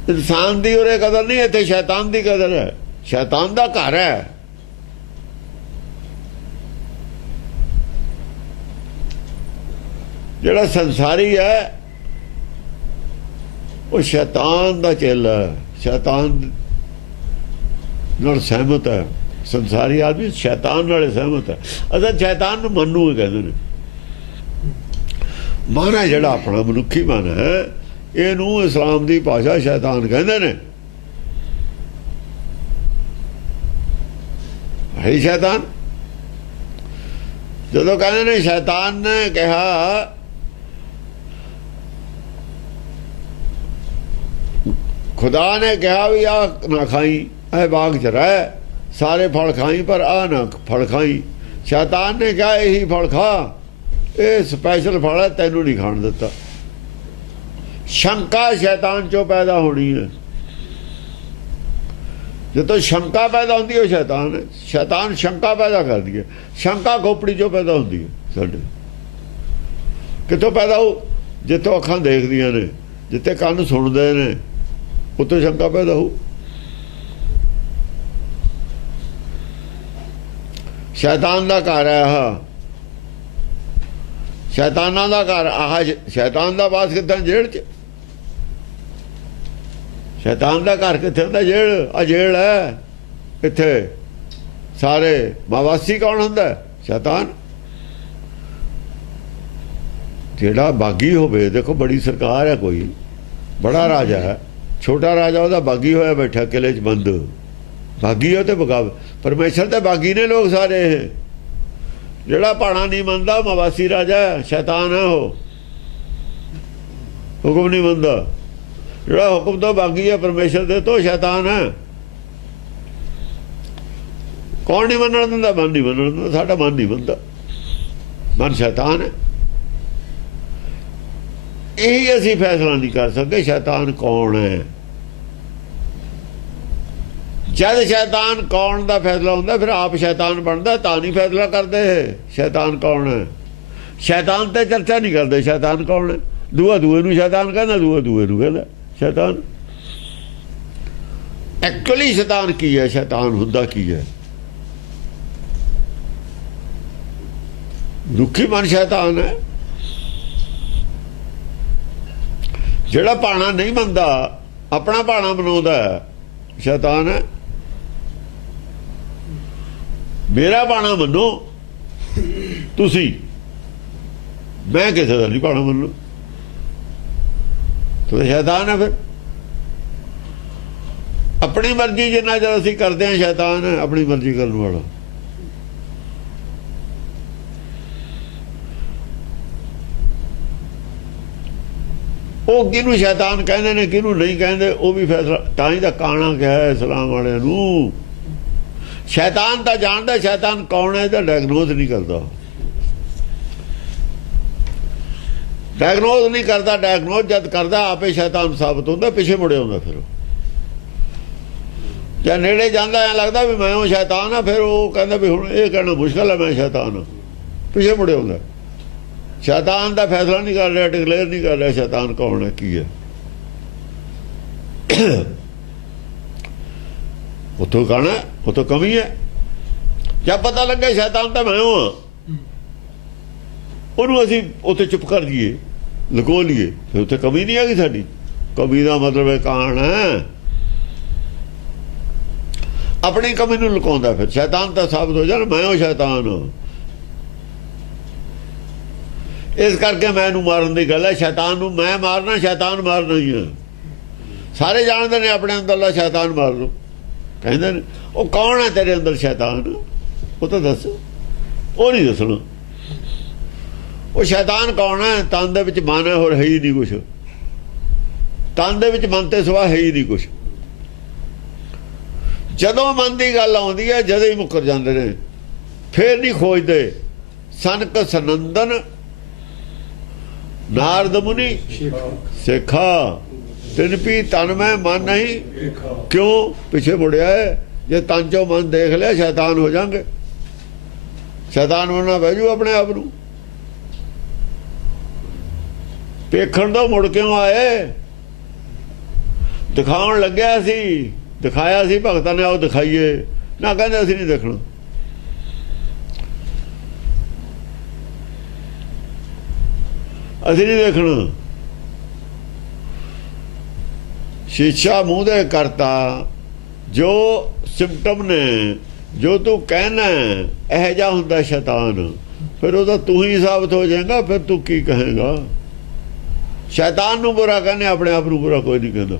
ਇਨਸਾਨ ਦੀ ਉਰੇ ਕਦਰ ਨਹੀਂ, ਇੱਥੇ ਸ਼ੈਤਾਨ ਦੀ ਕਦਰ ਹੈ। ਸ਼ੈਤਾਨ ਦਾ ਘਰ ਹੈ। ਜਿਹੜਾ ਸੰਸਾਰੀ ਹੈ ਉਹ ਸ਼ੈਤਾਨ ਦਾ ਚੇਲਾ ਹੈ, ਸ਼ੈਤਾਨ ਨਾਲ ਸਹਿਮਤ ਹੈ। ਸੰਸਾਰੀ ਆਦਮੀ ਸ਼ੈਤਾਨ ਨਾਲ ਸਹਿਮਤ ਹੈ। ਅਸਲ ਸ਼ੈਤਾਨ ਨੂੰ ਮਨ ਨੂੰ ਕਹਿੰਦੇ ਨੇ। ਮਨ ਹੈ ਜਿਹੜਾ ਆਪਣਾ ਮਨੁੱਖੀ ਮਨ ਹੈ, ਇਹਨੂੰ ਇਸਲਾਮ ਦੀ ਭਾਸ਼ਾ ਸ਼ੈਤਾਨ ਕਹਿੰਦੇ ਨੇ। ਹੈ ਸ਼ੈਤਾਨ। ਜਦੋਂ ਕਹਿੰਦੇ ਨੇ ਸ਼ੈਤਾਨ ਨੇ ਕਿਹਾ ਖੁਦਾ ਨੇ ਕਿਹਾ ਵੀ ਆ ਨਾ ਖਾਈ, ਇਹ ਬਾਗ 'ਚ ਰਹਿ, ਸਾਰੇ ਫਲ ਖਾਈ ਪਰ ਆ ਨਾ ਫਲ ਖਾਈ। ਸ਼ੈਤਾਨ ਨੇ ਕਿਹਾ ਇਹੀ ਫਲ ਖਾ, ਇਹ ਸਪੈਸ਼ਲ ਫਲ ਹੈ, ਤੈਨੂੰ ਨਹੀਂ ਖਾਣ ਦਿੱਤਾ। ਸ਼ੰਕਾ ਸ਼ੈਤਾਨ ਚੋਂ ਪੈਦਾ ਹੋਣੀ ਹੈ। ਜਦੋਂ ਸ਼ੰਕਾ ਪੈਦਾ ਹੁੰਦੀ ਹੈ ਸ਼ੈਤਾਨ ਹੈ। ਸ਼ੈਤਾਨ ਸ਼ੰਕਾ ਪੈਦਾ ਕਰਦੀ ਹੈ। ਸ਼ੰਕਾ ਖੋਪੜੀ ਚੋਂ ਪੈਦਾ ਹੁੰਦੀ ਹੈ। ਸਾਡੇ ਕਿੱਥੋਂ ਪੈਦਾ ਹੋ? ਜਿੱਥੋਂ ਅੱਖਾਂ ਦੇਖਦੀਆਂ ਨੇ, ਜਿੱਥੇ ਕੰਨ ਸੁਣਦੇ ਨੇ, ਉੱਥੋਂ ਸ਼ੰਕਾ ਪੈਦਾ ਹੋ। ਸ਼ੈਤਾਨ ਦਾ ਘਰ ਹੈ ਆਹ, ਸ਼ੈਤਾਨਾਂ ਦਾ ਘਰ ਆਹ। ਸ਼ੈਤਾਨ ਦਾ ਵਾਸ ਕਿੱਥੇ? ਜੇਲ੍ਹ 'ਚ। ਸ਼ੈਤਾਨ ਦਾ ਘਰ ਕਿੱਥੇ ਹੁੰਦਾ? ਜੇਲ੍ਹ। ਆ ਜੇਲ੍ਹ ਹੈ ਇੱਥੇ। ਸਾਰੇ ਮਾਵਾਸੀ ਕੌਣ ਹੁੰਦਾ? ਸ਼ੈਤਾਨ। ਜਿਹੜਾ ਬਾਗੀ ਹੋਵੇ, ਦੇਖੋ ਬੜੀ ਸਰਕਾਰ ਹੈ, ਕੋਈ ਬੜਾ ਰਾਜਾ ਹੈ, ਛੋਟਾ ਰਾਜਾ ਉਹਦਾ ਬਾਗੀ ਹੋਇਆ ਬੈਠਾ ਕਿਲੇ 'ਚ ਬੰਦ। ਬਾਗੀ ਉਹ ਤੇ ਬਗਾਵ ਪਰਮੇਸ਼ਰ ਤੇ ਬਾਗੀ ਨੇ ਲੋਕ ਸਾਰੇ। ਇਹ ਜਿਹੜਾ ਭਾਣਾ ਨਹੀਂ ਮੰਨਦਾ ਮਵਾਸੀ ਰਾਜਾ, ਸ਼ੈਤਾਨ ਹੈ ਉਹ। ਹੁਕਮ ਨਹੀਂ ਮੰਨਦਾ। ਜਿਹੜਾ ਹੁਕਮ ਤੋਂ ਬਾਗੀ ਹੈ ਪਰਮੇਸ਼ਰ ਦੇ ਤੋਂ, ਸ਼ੈਤਾਨ ਹੈ। ਕੌਣ ਨਹੀਂ ਮੰਨਣ ਦਿੰਦਾ? ਮਨ ਨਹੀਂ ਮੰਨਣ ਦਿੰਦਾ। ਸਾਡਾ ਮਨ ਨਹੀਂ ਮੰਨਦਾ। ਮਨ ਸ਼ੈਤਾਨ ਹੈ। ਇਹੀ ਅਸੀਂ ਫੈਸਲਾ ਨਹੀਂ ਕਰ ਸਕਦੇ ਸ਼ੈਤਾਨ ਕੌਣ ਹੈ। ਜਦ ਸ਼ੈਤਾਨ ਕੌਣ ਦਾ ਫੈਸਲਾ ਹੁੰਦਾ, ਫਿਰ ਆਪ ਸ਼ੈਤਾਨ ਬਣਦਾ, ਤਾਂ ਨਹੀਂ ਫੈਸਲਾ ਕਰਦੇ ਸ਼ੈਤਾਨ ਕੌਣ ਹੈ। ਸ਼ੈਤਾਨ ਤੇ ਚਰਚਾ ਨਹੀਂ ਕਰਦੇ ਸ਼ੈਤਾਨ ਕੌਣ ਹੈ। ਦੂਆ ਦੂਏ ਨੂੰ ਸ਼ੈਤਾਨ ਕਹਿੰਦਾ, ਦੂਆ ਦੂਏ ਨੂੰ ਕਹਿੰਦਾ ਸ਼ੈਤਾਨ। ਐਕਚੁਅਲੀ ਸ਼ੈਤਾਨ ਕੀ ਹੈ? ਸ਼ੈਤਾਨ ਹੁੰਦਾ ਕੀ ਹੈ? ਦੁਖੀ ਮਨ ਸ਼ੈਤਾਨ ਹੈ। ਜਿਹੜਾ ਭਾਣਾ ਨਹੀਂ ਮੰਨਦਾ, ਆਪਣਾ ਭਾਣਾ ਬਣਾਉਂਦਾ, ਸ਼ੈਤਾਨ ਹੈ। मेरा बाणा मनो तुसी, मैं किसी का नहीं बाणा मनो। तो शैतान है। फिर अपनी मर्जी जिन्ना चਿਰ ਅਸੀਂ ਕਰਦੇ ਹਾਂ शैतान है अपनी मर्जी करने वाला। ਉਹ ਕਿਹਨੂੰ ਸ਼ੈਤਾਨ ਕਹਿੰਦੇ ਨੇ ਕਿਹਨੂੰ ਨਹੀਂ ਕਹਿੰਦੇ ਉਹ ਵੀ ਫੈਸਲਾ। ਤਾਂ ਹੀ ਤਾਂ ਕਾਣਾ ਕਿਹਾ ਹੈ ਇਸਲਾਮ ਵਾਲਿਆਂ ਨੂੰ। ਸ਼ੈਤਾਨ ਤਾਂ ਜਾਣਦਾ ਸ਼ੈਤਾਨ ਕੌਣ ਹੈ, ਇਹਦਾ ਡਾਇਗਨੋਜ਼ ਨਹੀਂ ਕਰਦਾ। ਡਾਇਗਨੋਜ਼ ਨਹੀਂ ਕਰਦਾ। ਡਾਇਗਨੋਜ਼ ਜਦ ਕਰਦਾ ਆਪੇ ਸ਼ੈਤਾਨ ਸਾਬਤ ਹੁੰਦਾ, ਪਿੱਛੇ ਮੁੜੇ ਆਉਂਦਾ। ਫਿਰ ਜੇ ਨੇੜੇ ਜਾਂਦਾ ਐਂ ਲੱਗਦਾ ਵੀ ਮੈਂ ਉਹ ਸ਼ੈਤਾਨ ਆ, ਫਿਰ ਉਹ ਕਹਿੰਦਾ ਵੀ ਹੁਣ ਇਹ ਕਹਿਣਾ ਮੁਸ਼ਕਲ ਹੈ ਮੈਂ ਸ਼ੈਤਾਨ ਹਾਂ, ਪਿੱਛੇ ਮੁੜੇ ਆਉਂਦਾ। शैतान का फैसला नहीं कर रहा, डिक्लेयर नहीं कर रहा शैतान कौन है की है। उतो कहना उतो कमी है। जब पता लगे शैतान तो मैं हाँ, ਉਹਨੂੰ ਅਸੀਂ ਉੱਥੇ ਚੁੱਪ ਕਰ ਲਈਏ, ਲੁਕੋ ਲਈਏ, ਫਿਰ ਉੱਥੇ ਕਮੀ ਨਹੀਂ ਹੈਗੀ ਸਾਡੀ। ਕਮੀ ਦਾ ਮਤਲਬ ਹੈ ਕਾਣ ਹੈ, ਆਪਣੀ ਕਮੀ ਨੂੰ ਲੁਕਾਉਂਦਾ। ਫਿਰ ਸ਼ੈਤਾਨ ਤਾਂ ਸਾਬਤ ਹੋ ਜਾਣਾ ਮੈਂ ਉਹ ਸ਼ੈਤਾਨ ਹਾਂ। ਇਸ ਕਰਕੇ ਮੈਨੂੰ ਮਾਰਨ ਦੀ ਗੱਲ ਹੈ। ਸ਼ੈਤਾਨ ਨੂੰ ਮੈਂ ਮਾਰਨਾ, ਸ਼ੈਤਾਨ ਮਾਰਨਾ ਹੀ ਹੈ। ਸਾਰੇ ਜਾਣਦੇ ਨੇ ਆਪਣੇ ਅੰਦਰਲਾ ਸ਼ੈਤਾਨ ਮਾਰ ਲਓ, ਕਹਿੰਦੇ ਨੇ। ਉਹ ਕੌਣ ਹੈ ਤੇਰੇ ਅੰਦਰ ਸ਼ੈਤਾਨ, ਉਹ ਤਾਂ ਦੱਸ। ਉਹ ਨਹੀਂ ਦੱਸਣਾ। ਉਹ ਸ਼ੈਤਾਨ ਕੌਣ ਹੈ? ਤਨ ਦੇ ਵਿੱਚ ਮਨ ਹੈ, ਹੋਰ ਹੈ ਹੀ ਨਹੀਂ ਕੁਛ। ਤਨ ਦੇ ਵਿੱਚ ਮਨ ਤੇ ਸਿਵਾ ਹੈ ਹੀ ਨਹੀਂ ਕੁਛ। ਜਦੋਂ ਮਨ ਦੀ ਗੱਲ ਆਉਂਦੀ ਹੈ, ਜਦੋਂ ਹੀ ਮੁੱਕਰ ਜਾਂਦੇ ਨੇ, ਫੇਰ ਨਹੀਂ ਖੋਜਦੇ। ਸਨਕ ਸਨੰਦਨ ਨਾਰਦ ਮੁਨੀ ਸਿੱਖਾ ਤਿਨ ਪੀ ਤਨ ਮੈਂ ਮਨ ਨਹੀਂ। ਕਿਉਂ ਪਿੱਛੇ ਮੁੜਿਆ ਹੈ? ਜੇ ਤਨ ਚੋਂ ਮਨ ਦੇਖ ਲਿਆ ਸ਼ੈਤਾਨ ਹੋ ਜਾਣਗੇ। ਸ਼ੈਤਾਨ ਬਣਨਾ ਬਹਿ ਜੂ ਆਪਣੇ ਆਪ ਨੂੰ। ਵੇਖਣ ਤੋਂ ਮੁੜ ਕਿਉਂ ਆਏ? ਦਿਖਾਉਣ ਲੱਗਿਆ ਸੀ, ਦਿਖਾਇਆ ਸੀ ਭਗਤਾਂ ਨੇ, ਆਓ ਦਿਖਾਈਏ ਨਾ। ਕਹਿੰਦੇ ਅਸੀਂ ਨਹੀਂ ਦੇਖਣਾ। ਅਸੀਂ ਨਹੀਂ ਦੇਖਣਾ। ਸ਼ੀਸ਼ਾ ਮੂੰਹ ਦੇ ਕਰਤਾ। ਜੋ ਸਿੰਪਟਮ ਨੇ, ਜੋ ਤੂੰ ਕਹਿਣਾ ਇਹ ਜਿਹਾ ਹੁੰਦਾ ਸ਼ੈਤਾਨ, ਫਿਰ ਉਹਦਾ ਤੂੰ ਹੀ ਸਾਬਤ ਹੋ ਜਾਏਗਾ। ਫਿਰ ਤੂੰ ਕੀ ਕਹੇਗਾ? ਸ਼ੈਤਾਨ ਨੂੰ ਬੁਰਾ ਕਹਿੰਦੇ, ਆਪਣੇ ਆਪ ਨੂੰ ਬੁਰਾ ਕੋਈ ਨਹੀਂ ਕਹਿੰਦਾ।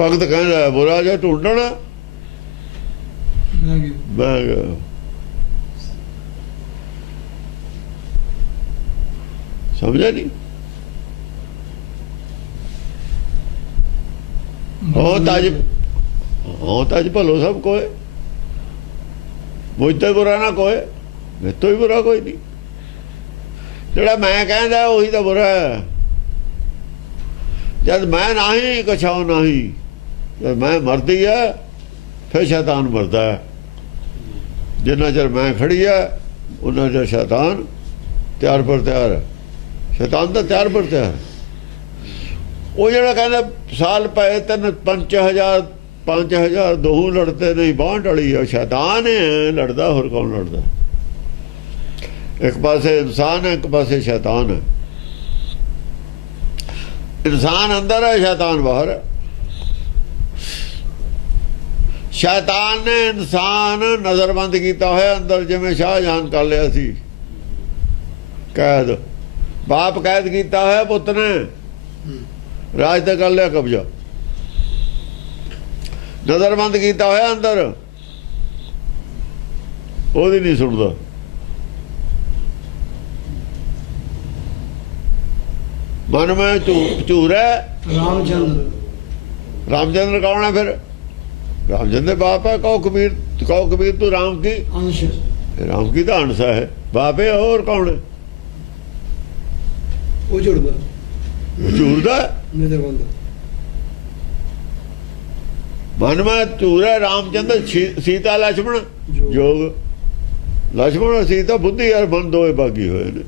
ਭਗਤ ਕਹਿੰਦਾ ਬੁਰਾ ਜਿਹਾ ਢੂੰਡਣਾ ਮੈਂ ਸਮਝਿਆ ਨਹੀਂ। ਹੋ ਤਾਜ ਭਲੋ ਸਭ ਕੋਏ, ਮੁਝ ਤੋਂ ਬੁਰਾ ਨਾ ਕੋਏ, ਮੇਰੇ ਤੋਂ ਹੀ ਬੁਰਾ ਕੋਈ ਨਹੀਂ। ਜਿਹੜਾ ਮੈਂ ਕਹਿੰਦਾ ਉਹੀ ਤਾਂ ਬੁਰਾ ਹੈ। ਜਦ ਮੈਂ ਨਹੀਂ ਕਛਾਉ ਨਹੀਂ, ਜਦ ਮੈਂ ਮਰਦੀ ਹੈ ਫਿਰ ਸ਼ੈਤਾਨ ਮਰਦਾ ਹੈ। ਜਿੰਨਾ ਚਿਰ ਮੈਂ ਖੜੀ ਹੈ ਉਹਨਾਂ ਚਿਰ ਸ਼ੈਤਾਨ ਤਿਆਰ ਪਰ ਤਿਆਰ ਹੈ। ਸ਼ੈਤਾਨ ਤਾਂ ਤਿਆਰ ਪਰ ਤਿਆਰ। ਉਹ ਜਿਹੜਾ ਕਹਿੰਦਾ ਸਾਲ ਪਏ 5,000 ਦੋਹੂ ਲੜਤੇ ਨਹੀਂ ਬਾਂਹ ਟਲੀ ਆ, ਸ਼ੈਤਾਨ ਹੈ ਲੜਦਾ। ਹੋਰ ਕੌਣ ਲੜਦਾ? ਇੱਕ ਪਾਸੇ ਇਨਸਾਨ ਹੈ, ਇੱਕ ਪਾਸੇ ਸ਼ੈਤਾਨ ਹੈ। ਇਨਸਾਨ ਅੰਦਰ ਹੈ, ਸ਼ੈਤਾਨ ਬਾਹਰ ਹੈ। ਸ਼ੈਤਾਨ ਨੇ ਇਨਸਾਨ ਨਜ਼ਰਬੰਦ ਕੀਤਾ ਹੋਇਆ ਅੰਦਰ, ਜਿਵੇਂ ਸ਼ਾਹਜਹਾਨ ਕਰ ਲਿਆ ਸੀ ਕੈਦ। ਬਾਪ ਕੈਦ ਕੀਤਾ ਹੋਇਆ ਪੁੱਤ ਨੇ, ਰਾਜ ਤੇ ਕਰ ਲਿਆ ਕਬਜ਼ਾ। ਨਜ਼ਰਬੰਦ ਕੀਤਾ ਹੋਇਆ ਅੰਦਰ, ਉਹਦੀ ਨਹੀਂ ਸੁਣਦਾ। ਮਨ ਮੈਂ ਝੂਰ ਹੈ। ਰਾਮਚੰਦਰ ਕੌਣ ਹੈ? ਫਿਰ ਰਾਮਚੰਦਰ ਬਾਪ ਹੈ। ਕਹੋ ਕਬੀਰ ਤੂੰ ਰਾਮ ਕੀ ਅੰਸ਼, ਰਾਮ ਕੀ ਤਾਂ ਅੰਸ਼ ਹੈ, ਬਾਪ ਹੈ। ਹੋਰ ਕੌਣ ਹੈ? ਉਹ ਝੂਰਦਾ ਮਨ ਮੈਂ ਝੂਰ ਹੈ। ਰਾਮਚੰਦਰ ਸੀਤਾ ਲక్ష్మణ ਜੋਗ। ਲక్ష్మణ ਔਰ ਸੀਤਾ ਬੁੱਧੀ ਯਾਰ ਮਨ ਦੋਏ ਬਾਗੀ ਹੋਏ ਨੇ।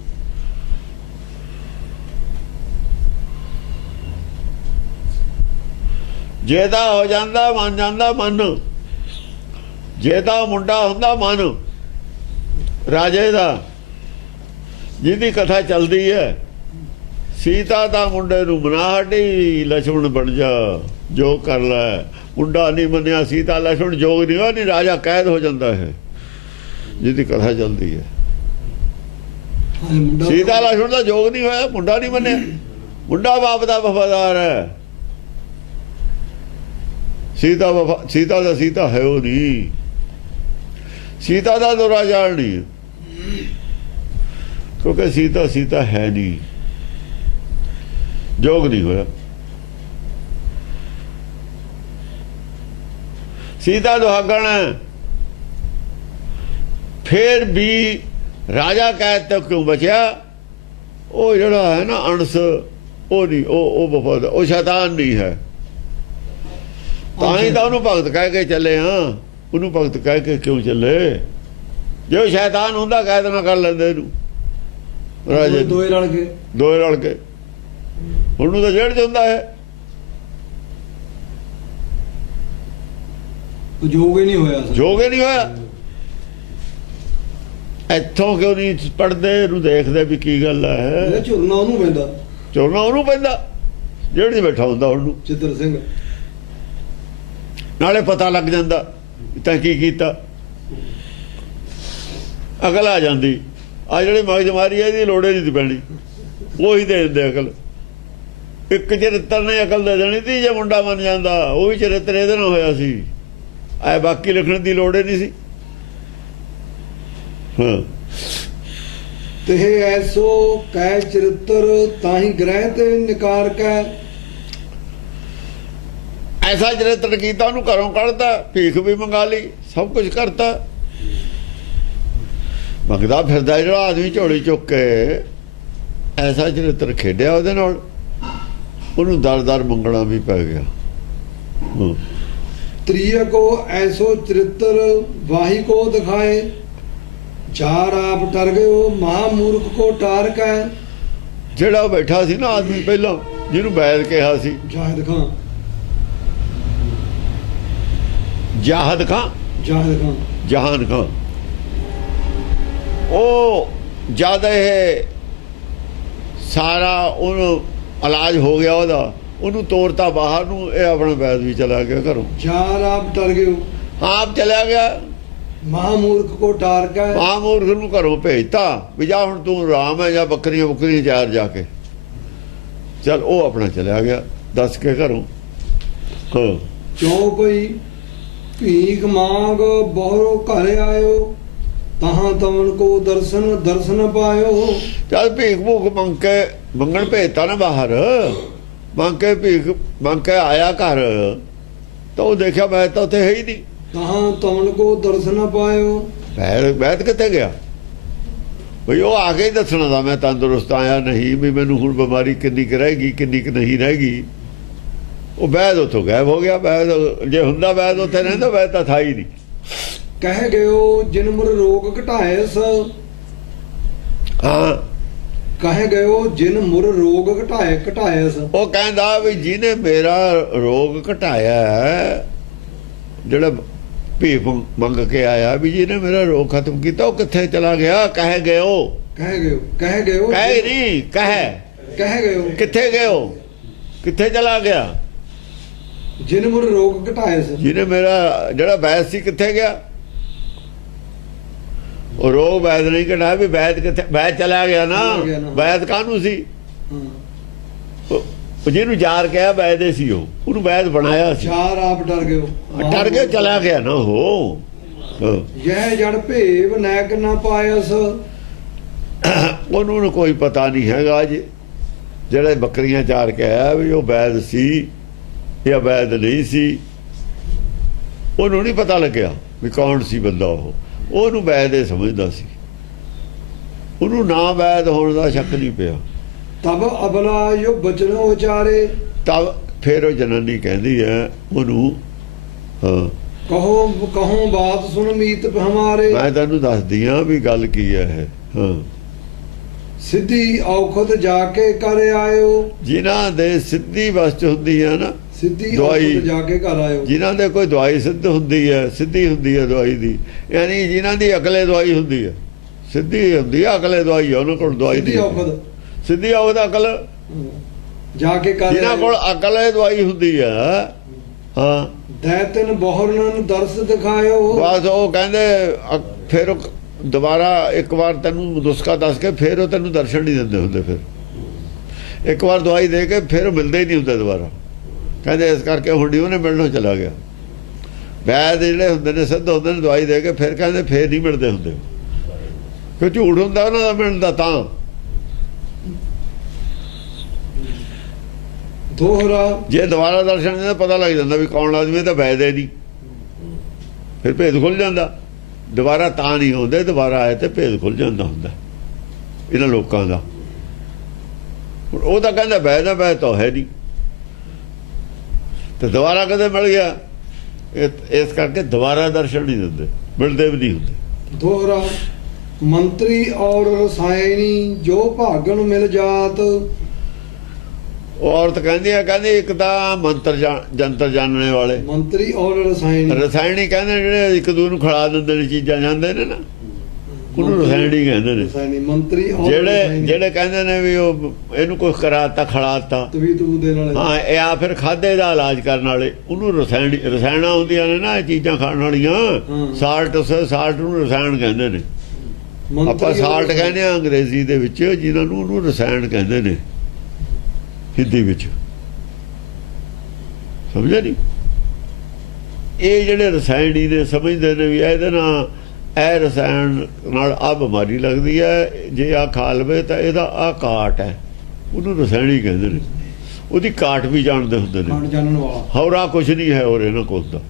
ਜੇ ਤਾਂ ਹੋ ਜਾਂਦਾ ਮੰਨ ਜਾਂਦਾ ਮਨ। ਜੇ ਤਾਂ ਮੁੰਡਾ ਹੁੰਦਾ ਮਨ ਰਾਜੇ ਦਾ, ਜਿਹਦੀ ਕਥਾ ਚੱਲਦੀ ਹੈ, ਸੀਤਾ ਦਾ ਮੁੰਡੇ ਨੂੰ ਬਣਾ ਹਟੀ, ਲక్ష్మణ ਬਣ ਜਾ। ਜੋਗ ਕਰ ਲੈ। ਮੁੰਡਾ ਨਹੀਂ ਮੰਨਿਆ ਸੀਤਾ ਲక్ష్మణ ਜੋਗ ਨਹੀਂ ਹੋਇਆ, ਨਹੀਂ ਰਾਜਾ ਕੈਦ ਹੋ ਜਾਂਦਾ ਹੈ, ਜਿਹਦੀ ਕਥਾ ਚੱਲਦੀ ਹੈ। ਸੀਤਾ ਲక్ష్మణ ਦਾ ਜੋਗ ਨਹੀਂ ਹੋਇਆ, ਮੁੰਡਾ ਨਹੀਂ ਮੰਨਿਆ। ਮੁੰਡਾ ਬਾਪ ਦਾ ਵਫਾਦਾਰ ਹੈ, ਸੀਤਾ ਦਾ ਸੀਤਾ ਹੈ ਉਹ ਨਹੀਂ, ਸੀਤਾ ਦਾ ਦੁਰਾਚਾਰ ਨਹੀਂ, ਕਿਉਂਕਿ ਸੀਤਾ ਹੈ ਨਹੀਂ, ਜੋਗ ਨਹੀਂ ਹੋਇਆ। ਸੀਤਾ ਦੁਹਾਗਣ ਫਿਰ ਵੀ ਰਾਜਾ ਕੈਦ ਤੋਂ ਕਿਉਂ ਬਚਿਆ? ਉਹ ਜਿਹੜਾ ਹੈ ਨਾ ਅਣਸ, ਉਹ ਨਹੀਂ, ਉਹ ਵਫਾਦ, ਉਹ ਸ਼ੈਤਾਨ ਨਹੀਂ ਹੈ। ਤਾਂ ਹੀ ਤਾਂ ਉਹਨੂੰ ਭਗਤ ਕਹਿ ਕੇ ਚੱਲੇ ਹਾਂ। ਉਹਨੂੰ ਭਗਤ ਕਹਿ ਕੇ ਕਿਉਂ ਚੱਲੇ? ਜੇ ਉਹ ਸ਼ੈਤਾਨ ਹੁੰਦਾ ਕੈਦ ਨਾ ਕਰ ਲੈਂਦੇ ਇਹਨੂੰ ਰਾਜੇ। ਦੋਏ ਰਲ ਕੇ ਉਹਨੂੰ ਤਾਂ ਜੇਲ੍ਹ ਚ ਹੁੰਦਾ ਹੈ। ਜੋਗ ਹੀ ਨਹੀਂ ਹੋਇਆ। ਇੱਥੋਂ ਕਿਉਂ ਨਹੀਂ ਪੜਦੇ? ਇਹਨੂੰ ਦੇਖਦੇ ਵੀ ਕੀ ਗੱਲ ਹੈ। ਝੁਰਨਾ ਉਹਨੂੰ ਪੈਂਦਾ ਜੇਲ੍ਹ 'ਚ ਬੈਠਾ ਹੁੰਦਾ ਉਹਨੂੰ ਚਿੱਤਰ ਸਿੰਘ। ਨਾਲੇ ਪਤਾ ਲੱਗ ਜਾਂਦਾ ਤਾਂ ਕੀ ਕੀਤਾ, ਅਕਲ ਆ ਜਾਂਦੀ। ਆ ਜਿਹੜੇ ਮਗਜ ਮਾਰੀ ਹੈ ਇਹਦੀ ਲੋੜੇ ਨਹੀਂ ਪੈਣੀ, ਉਹੀ ਦੇ ਦਿੰਦੇ ਅਕਲ। ਇੱਕ ਚਰਿੱਤਰ ਨੇ ਅਕਲ ਦੇ ਦੇਣੀ ਤੀ। ਜੇ ਮੁੰਡਾ ਮੰਨ ਜਾਂਦਾ, ਉਹ ਵੀ ਚਰਿੱਤਰ ਇਹਦੇ ਨਾਲ ਹੋਇਆ ਸੀ, ਐ ਬਾਕੀ ਲਿਖਣ ਦੀ ਲੋੜ ਹੀ ਨਹੀਂ ਸੀ। ਹਾਂ, ਤੇ ਐਸੋ ਕਹਿ ਚਰਿੱਤਰ ਤਾਹੀਂ ਗ੍ਰਹਿ ਤੇ ਨਿਕਾਰ ਕੈ। ਐਸਾ ਚਰਿੱਤਰ ਕੀਤਾ, ਉਹਨੂੰ ਘਰੋਂ ਕੱਢਤਾ, ਭੀਖ ਵੀ ਮੰਗਾ ਲਈ, ਸਭ ਕੁਝ ਕਰਤਾ। ਮੰਗਦਾ ਫਿਰਦਾ ਜਿਹੜਾ ਆਦਮੀ ਝੋਲੀ ਚੁੱਕ ਕੇ, ਐਸਾ ਚਰਿੱਤਰ ਖੇਡਿਆ ਉਹਦੇ ਨਾਲ, ਉਹਨੂੰ ਦਰ ਮੰਗਣਾ ਵੀ ਪੈ ਗਿਆ। ਤ੍ਰੀਏ ਕੋ ਐਸੋ ਚਰਿੱਤਰ ਵਾਹੀ ਕੋ ਦਿਖਾਏ, ਚਾਰ ਆਪ ਟਰ ਗਏ ਮਹਾਮੂਰਖ ਕੋ ਟਾਰ ਕੈ। ਜਿਹੜਾ ਉਹ ਬੈਠਾ ਸੀ ਨਾ ਆਦਮੀ ਪਹਿਲਾਂ, ਜਿਹਨੂੰ ਬੈਦ ਕਿਹਾ ਸੀ, ਜਾਹਦ ਖਾਂ, ਜਹਾਨ ਖਾਂ, ਉਹ ਜਦ ਇਹ ਸਾਰਾ ਉਹਨੂੰ ਇਲਾਜ ਹੋ ਗਿਆ ਉਹਦਾ, ਉਹਨੂੰ ਤੋਰਤਾ ਬਾਹਰ ਨੂੰ, ਇਹ ਆਪਣਾ ਵੈਦ ਵੀ ਚਲਾ ਗਿਆ ਘਰੋਂ। ਚਾਰ ਆਪ ਟਰ ਗਏ, ਆਪ ਚਲਿਆ ਗਿਆ। ਮਹਾਮੂਰਖ ਕੋ ਟਾਰ ਕੈ, ਮਹਾਮੂਰਖ ਨੂੰ ਘਰੋਂ ਭੇਜਤਾ ਵੀ ਜਾ ਹੁਣ ਤੂੰ ਆਰਾਮ ਹੈ, ਜਾਂ ਬੱਕਰੀਆਂ ਚਾਰ ਜਾ ਕੇ ਚੱਲ। ਉਹ ਆਪਣਾ ਚਲਿਆ ਗਿਆ ਦੱਸ ਕੇ ਘਰੋਂ। ਚੌ ਕੋਈ ਭੀਖ ਮੰਗ ਬਹੁ ਘਰ ਆਇਓ, ਤਹਾਂ ਤਮਨ ਕੋ ਦਰਸ਼ਨ ਪਾਇਓ। ਚੱਲ ਭੀਖ ਭੂਖ ਮੰਗਣ ਭੇਜਤਾ ਨਾ ਬਾਹਰ, ਮੰਗ ਕੇ ਭੀਖ ਮੰਗ ਕੇ ਆਇਆ ਘਰ, ਤਾਂ ਉਹ ਦੇਖਿਆ ਵੈਦ ਤਾਂ ਉੱਥੇ ਹੈ ਹੀ ਨਹੀਂ। ਤਹਾਂ ਤਮਨ ਕੋ ਦਰਸ਼ਨ ਪਾਇਓ, ਵੈਦ ਕਿੱਥੇ ਗਿਆ? ਬਈ ਉਹ ਆ ਕੇ ਹੀ ਦੱਸਣਾ ਦਾ ਮੈਂ ਤੰਦਰੁਸਤ ਆਇਆ ਨਹੀਂ, ਵੀ ਮੈਨੂੰ ਹੁਣ ਬਿਮਾਰੀ ਕਿੰਨੀ ਕੁ ਰਹੇਗੀ, ਕਿੰਨੀ ਕੁ ਨਹੀਂ ਰਹੇਗੀ। ਉਹ ਵੈਦ ਉੱਥੋਂ ਗਾਇਬ ਹੋ ਗਿਆ। ਵੈਦ ਜੇ ਹੁੰਦਾ ਵੈਦ ਉੱਥੇ ਰਹਿੰਦਾ, ਵੈਦ ਤਾਂ ਥਾ ਹੀ ਨਹੀਂ। ਕਹਿ ਗਇਓ ਜਿਨ ਮੁਰ ਰੋਗ ਘਟਾਇਸ। ਹਾਂ, ਕਹਿ ਗਇਓ ਜਿਨ ਮੁਰ ਰੋਗ ਘਟਾਇਸ। ਉਹ ਕਹਿੰਦਾ ਵੀ ਜਿਹਨੇ ਮੇਰਾ ਰੋਗ ਘਟਾਇਆ, ਜਿਹੜਾ ਭੀਖ ਮੰਗ ਕੇ ਆਇਆ, ਵੀ ਜਿਹਨੇ ਮੇਰਾ ਰੋਗ ਖਤਮ ਕੀਤਾ, ਉਹ ਕਿੱਥੇ ਚਲਾ ਗਿਆ? ਕਹਿ ਗਇਓ ਕਹਿ ਨਹੀਂ, ਕਹਿ ਗਇਓ ਕਿੱਥੇ ਗਇਓ, ਕਿੱਥੇ ਚਲਾ ਗਿਆ? ਜਿਨ ਮੁਰ ਰੋਗ ਘਟਾਇਸ, ਜਿਹਨੇ ਮੇਰਾ ਜਿਹੜਾ ਵੈਦ ਸੀ ਕਿੱਥੇ ਗਿਆ? ਉਹ ਰੋਗ ਵੈਦ ਨਹੀਂ ਘਟਾਇਆ, ਵੀ ਵੈਦ ਕਿੱਥੇ? ਵੈਦ ਚਲਾ ਗਿਆ ਨਾ। ਵੈਦ ਕਾਹਨੂੰ ਸੀ? ਜਿਹਨੂੰ ਜਾਰ ਕਿਹਾ ਵੈਦ ਸੀ, ਉਹਨੂੰ ਵੈਦ ਬਣਾਇਆ ਸੀ। ਚਾਰ ਆਪ ਡਰ ਕੇ ਚਲਾ ਗਿਆ ਨਾ। ਹੋ ਜੈ ਜੜ ਭੇਵ ਨੈਕ ਨਾ ਪਾਇਸ। ਉਹਨੂੰ ਕੋਈ ਪਤਾ ਨਹੀਂ ਹੈਗਾ ਜੀ, ਜਿਹੜੇ ਬੱਕਰੀਆਂ ਚਾਰ ਕੇ ਆਇਆ ਵੀ ਉਹ ਵੈਦ ਸੀ ਜਾਂ ਵੈਦ ਨਹੀਂ ਸੀ, ਉਹਨੂੰ ਨਹੀਂ ਪਤਾ ਲੱਗਿਆ ਵੀ ਕੌਣ ਸੀ ਬੰਦਾ। ਉਹਨੂੰ ਵੈਦ ਇਹ ਸਮਝਦਾ ਸੀ, ਉਹਨੂੰ ਨਾ ਵੈਦ ਹੋਣ ਦਾ ਸ਼ੱਕ ਨਹੀਂ ਪਿਆ। ਤਬ ਅਬਲਾ ਜੋ ਬਚਨ ਉਚਾਰੇ, ਤਬ ਫਿਰ ਉਹ ਜਨਾਨੀ ਕਹਿੰਦੀ ਹੈ ਉਹਨੂੰ, ਹਾਂ ਕਹੋ ਬਾਤ ਸੁਣ ਮੀਤ ਹਮਾਰੇ। ਮੈਂ ਤੈਨੂੰ ਦੱਸਦੀ ਹਾਂ ਵੀ ਗੱਲ ਕੀ ਹੈ ਇਹ। ਹਾਂ, ਸਿੱਧੀ ਔਖਦ ਜਾ ਕੇ ਕਰ ਆਇਓ। ਜਿਨ੍ਹਾਂ ਦੇ ਸਿੱਧੀ ਵਸਤ ਹੁੰਦੀ ਹੈ ਨਾ, ਸਿੱਧੀ ਦਵਾਈ ਜਾ ਕੇ ਘਰ ਆਇਓ। ਜਿਨ੍ਹਾਂ ਦੇ ਕੋਈ ਦਵਾਈ ਸਿੱਧ ਹੁੰਦੀ ਹੈ, ਸਿੱਧੀ ਹੁੰਦੀ ਹੈ ਦਵਾਈ ਦੀ, ਯਾਨੀ ਜਿਨ੍ਹਾਂ ਦੀ ਅਕਲੇ ਦਵਾਈ ਹੁੰਦੀ ਹੈ, ਸਿੱਧੀ ਹੁੰਦੀ ਹੈ ਅਕਲੇ ਦਵਾਈ ਹੈ, ਉਹਨਾਂ ਕੋਲ ਦਵਾਈ ਦੀ ਸਿੱਧੀ ਔਖਦ ਅਕਲ। ਜਾ ਕੇ ਕਰ ਜਿਨ੍ਹਾਂ ਕੋਲ ਅਕਲ ਹੈ ਦਵਾਈ ਹੁੰਦੀ ਆ। ਹਾਂ ਦੈਤਨ ਬਹੁਰਨ ਦਰਸ ਦਿਖਾਇਓ। ਬਸ ਉਹ ਕਹਿੰਦੇ ਫਿਰ ਦੁਬਾਰਾ ਇੱਕ ਵਾਰ ਤੈਨੂੰ ਨੁਸਖਾ ਦੱਸ ਕੇ ਫਿਰ ਉਹ ਤੈਨੂੰ ਦਰਸ਼ਨ ਨਹੀਂ ਦਿੰਦੇ ਹੁੰਦੇ। ਫਿਰ ਇੱਕ ਵਾਰ ਦਵਾਈ ਦੇ ਕੇ ਫਿਰ ਮਿਲਦੇ ਹੀ ਨਹੀਂ ਹੁੰਦੇ ਦੁਬਾਰਾ। ਕਹਿੰਦੇ ਇਸ ਕਰਕੇ ਹੁਣ ਨਹੀਂ ਉਹਨੇ ਮਿਲਣੋਂ ਚਲਾ ਗਿਆ। ਵੈਦ ਜਿਹੜੇ ਹੁੰਦੇ ਨੇ ਸਿੱਧ ਹੁੰਦੇ ਨੇ ਦਵਾਈ ਦੇ ਕੇ ਫਿਰ ਕਹਿੰਦੇ ਫਿਰ ਨਹੀਂ ਮਿਲਦੇ ਹੁੰਦੇ। ਕਿਉਂ ਝੂਠ ਹੁੰਦਾ ਉਹਨਾਂ ਦਾ ਮਿਲਣ ਦਾ। ਤਾਂ ਦੋਹਰਾ ਜੇ ਦੁਬਾਰਾ ਦਰਸ਼ਨ ਦਿੰਦਾ ਪਤਾ ਲੱਗ ਜਾਂਦਾ ਵੀ ਕੌਣ ਆਦਮੀ ਤਾਂ ਵੈਦ ਹੈ ਨਹੀਂ। ਫਿਰ ਭੇਦ ਖੁੱਲ ਜਾਂਦਾ। ਦੁਬਾਰਾ ਤਾਂ ਨਹੀਂ ਹੁੰਦੇ, ਦੁਬਾਰਾ ਆਏ ਤੇ ਭੇਦ ਖੁੱਲ ਜਾਂਦਾ ਹੁੰਦਾ ਇਹਨਾਂ ਲੋਕਾਂ ਦਾ। ਉਹ ਤਾਂ ਕਹਿੰਦਾ ਵੈਦ ਹੈ, ਵੈਦ ਤਾਂ ਹੈ ਨਹੀਂ ਤੇ ਦੁਬਾਰਾ ਕਦੇ ਮਿਲ ਗਿਆ। ਇਸ ਕਰਕੇ ਦੁਬਾਰਾ ਦਰਸ਼ਨ ਨਹੀਂ ਦਿੰਦੇ, ਮਿਲਦੇ ਵੀ ਨਹੀਂ ਹੁੰਦੇ। ਦੋਹਰਾ ਮੰਤਰੀ ਔਰ ਰਸਾਇਣੀ ਜੋ ਭਾਗਣ ਮਿਲ ਜਾਤ। ਉਹ ਔਰਤ ਕਹਿੰਦੀ ਆ, ਕਹਿੰਦੀ ਇੱਕ ਤਾਂ ਮੰਤਰ ਜੰਤਰ ਜਾਣਨੇ ਵਾਲੇ ਮੰਤਰੀ ਔਰ ਰਸਾਇਣੀ। ਰਸਾਇਣੀ ਕਹਿੰਦੇ ਜਿਹੜੇ ਇੱਕ ਦੂਜੇ ਨੂੰ ਖਿਲਾ ਦਿੰਦੇ ਨੇ ਚੀਜ਼ਾਂ ਜਾਂਦੇ ਨੇ ਨਾ, ਉਹਨੂੰ ਰਸਾਇਣੀ ਕਹਿੰਦੇ ਨੇ। ਰਸਾਇਣੀ ਮੰਤਰੀ ਔਰ ਜਿਹੜੇ ਕਹਿੰਦੇ ਨੇ ਵੀ ਉਹ ਇਹਨੂੰ ਕੁਝ ਕਰਾਤਾ ਖਿਲਾਤਾ ਤਵੀਤੂ ਦੇ ਨਾਲ। ਹਾਂ ਇਹ ਆ ਫਿਰ ਖਾਦੇ ਦਾ ਇਲਾਜ ਕਰਨ ਵਾਲੇ ਉਹਨੂੰ ਰਸਾਇਣਾ ਹੁੰਦੀਆਂ ਨੇ ਨਾ, ਇਹ ਚੀਜ਼ਾਂ ਖਾਣ ਵਾਲੀਆਂ। ਸਾਲਟ ਨੂੰ ਰਸਾਇਣ ਕਹਿੰਦੇ ਨੇ। ਆਪਾਂ ਸਾਲਟ ਕਹਿੰਦੇ ਆ ਅੰਗਰੇਜ਼ੀ ਦੇ ਵਿੱਚ, ਜਿਨ੍ਹਾਂ ਨੂੰ ਉਹਨੂੰ ਰਸਾਇਣ ਕਹਿੰਦੇ ਨੇ ਹਿੰਦੀ ਵਿੱਚ। ਸਮਝਿਆ ਨਹੀਂ? ਇਹ ਜਿਹੜੇ ਰਸਾਇਣੀ ਨੇ ਸਮਝਦੇ ਨੇ ਵੀ ਇਹਦੇ ਨਾਲ ਇਹ ਰਸਾਇਣ ਨਾਲ ਆ ਬਿਮਾਰੀ ਲੱਗਦੀ ਹੈ, ਜੇ ਆ ਖਾ ਲਵੇ ਤਾਂ ਇਹਦਾ ਆ ਕਾਟ ਹੈ, ਉਹਨੂੰ ਰਸਾਇਣੀ ਕਹਿੰਦੇ ਨੇ। ਉਹਦੀ ਕਾਟ ਵੀ ਜਾਣਦੇ ਹੁੰਦੇ ਨੇ। ਹੋਰ ਆ ਕੁਛ ਨਹੀਂ ਹੈ ਹੋਰ ਇਹਨਾਂ ਕੋਲ ਦਾ।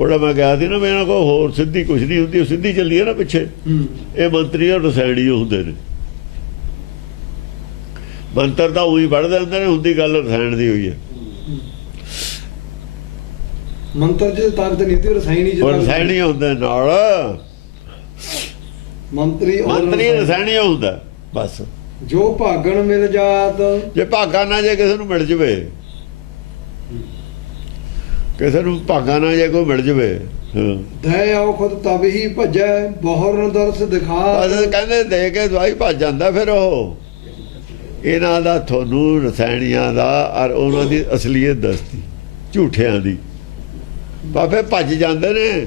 ਉਹਦਾ ਮੈਂ ਕਿਹਾ ਸੀ ਨਾ ਵੀ ਇਹਨਾਂ ਕੋਲ ਹੋਰ ਸਿੱਧੀ ਕੁਛ ਨਹੀਂ ਹੁੰਦੀ, ਸਿੱਧੀ ਚੱਲੀ ਹੈ ਨਾ ਪਿੱਛੇ। ਇਹ ਮੰਤਰੀ ਔਰ ਰਸਾਇਣੀ ਹੁੰਦੇ ਨੇ। ਮੰਤਰ ਤਾਂ ਉਹੀ ਪੜ੍ਹਦੇ ਹੁੰਦੇ ਨੇ, ਹੁੰਦੀ ਗੱਲ ਰਸਾਇਣ ਦੀ ਹੋਈ ਹੈ। ਮੰਤਰ ਚ ਤਾਕਤ ਨਹੀਂ ਹੁੰਦੀ, ਰਸਾਇਣੀ ਹੁੰਦੇ ਨਾਲ। ਮੰਤਰੀ ਰਸਾਇਣੀ ਹੁੰਦਾ ਬਸ। ਜੋ ਭਾਗਣ ਮਿਲ ਜਾਤ। ਜੇ ਭਾਗਾ ਨਾ ਜੇ ਕਿਸੇ ਨੂੰ ਮਿਲ ਜਵੇ, ਕਿਸੇ ਨੂੰ ਭਾਗਾ ਨਾ ਜੇ ਕੋਈ ਮਿਲ ਜਵੇ। ਦਇਆ ਆਓ ਖੁਦ ਤਬ ਹੀ ਭਜੈ ਬਹੁਰਨ ਦਰਸ ਦਿਖਾ। ਕਹਿੰਦੇ ਦੇ ਕੇ ਦਵਾਈ ਭੱਜ ਜਾਂਦਾ। ਫਿਰ ਉਹ ਇਹਨਾਂ ਦਾ ਤੁਹਾਨੂੰ ਰਸਾਇਣੀਆਂ ਦਾ ਔਰ ਉਹਨਾਂ ਦੀ ਅਸਲੀਅਤ ਦੱਸਦੀ, ਝੂਠਿਆਂ ਦੀ। ਬਾਬੇ ਭੱਜ ਜਾਂਦੇ ਨੇ,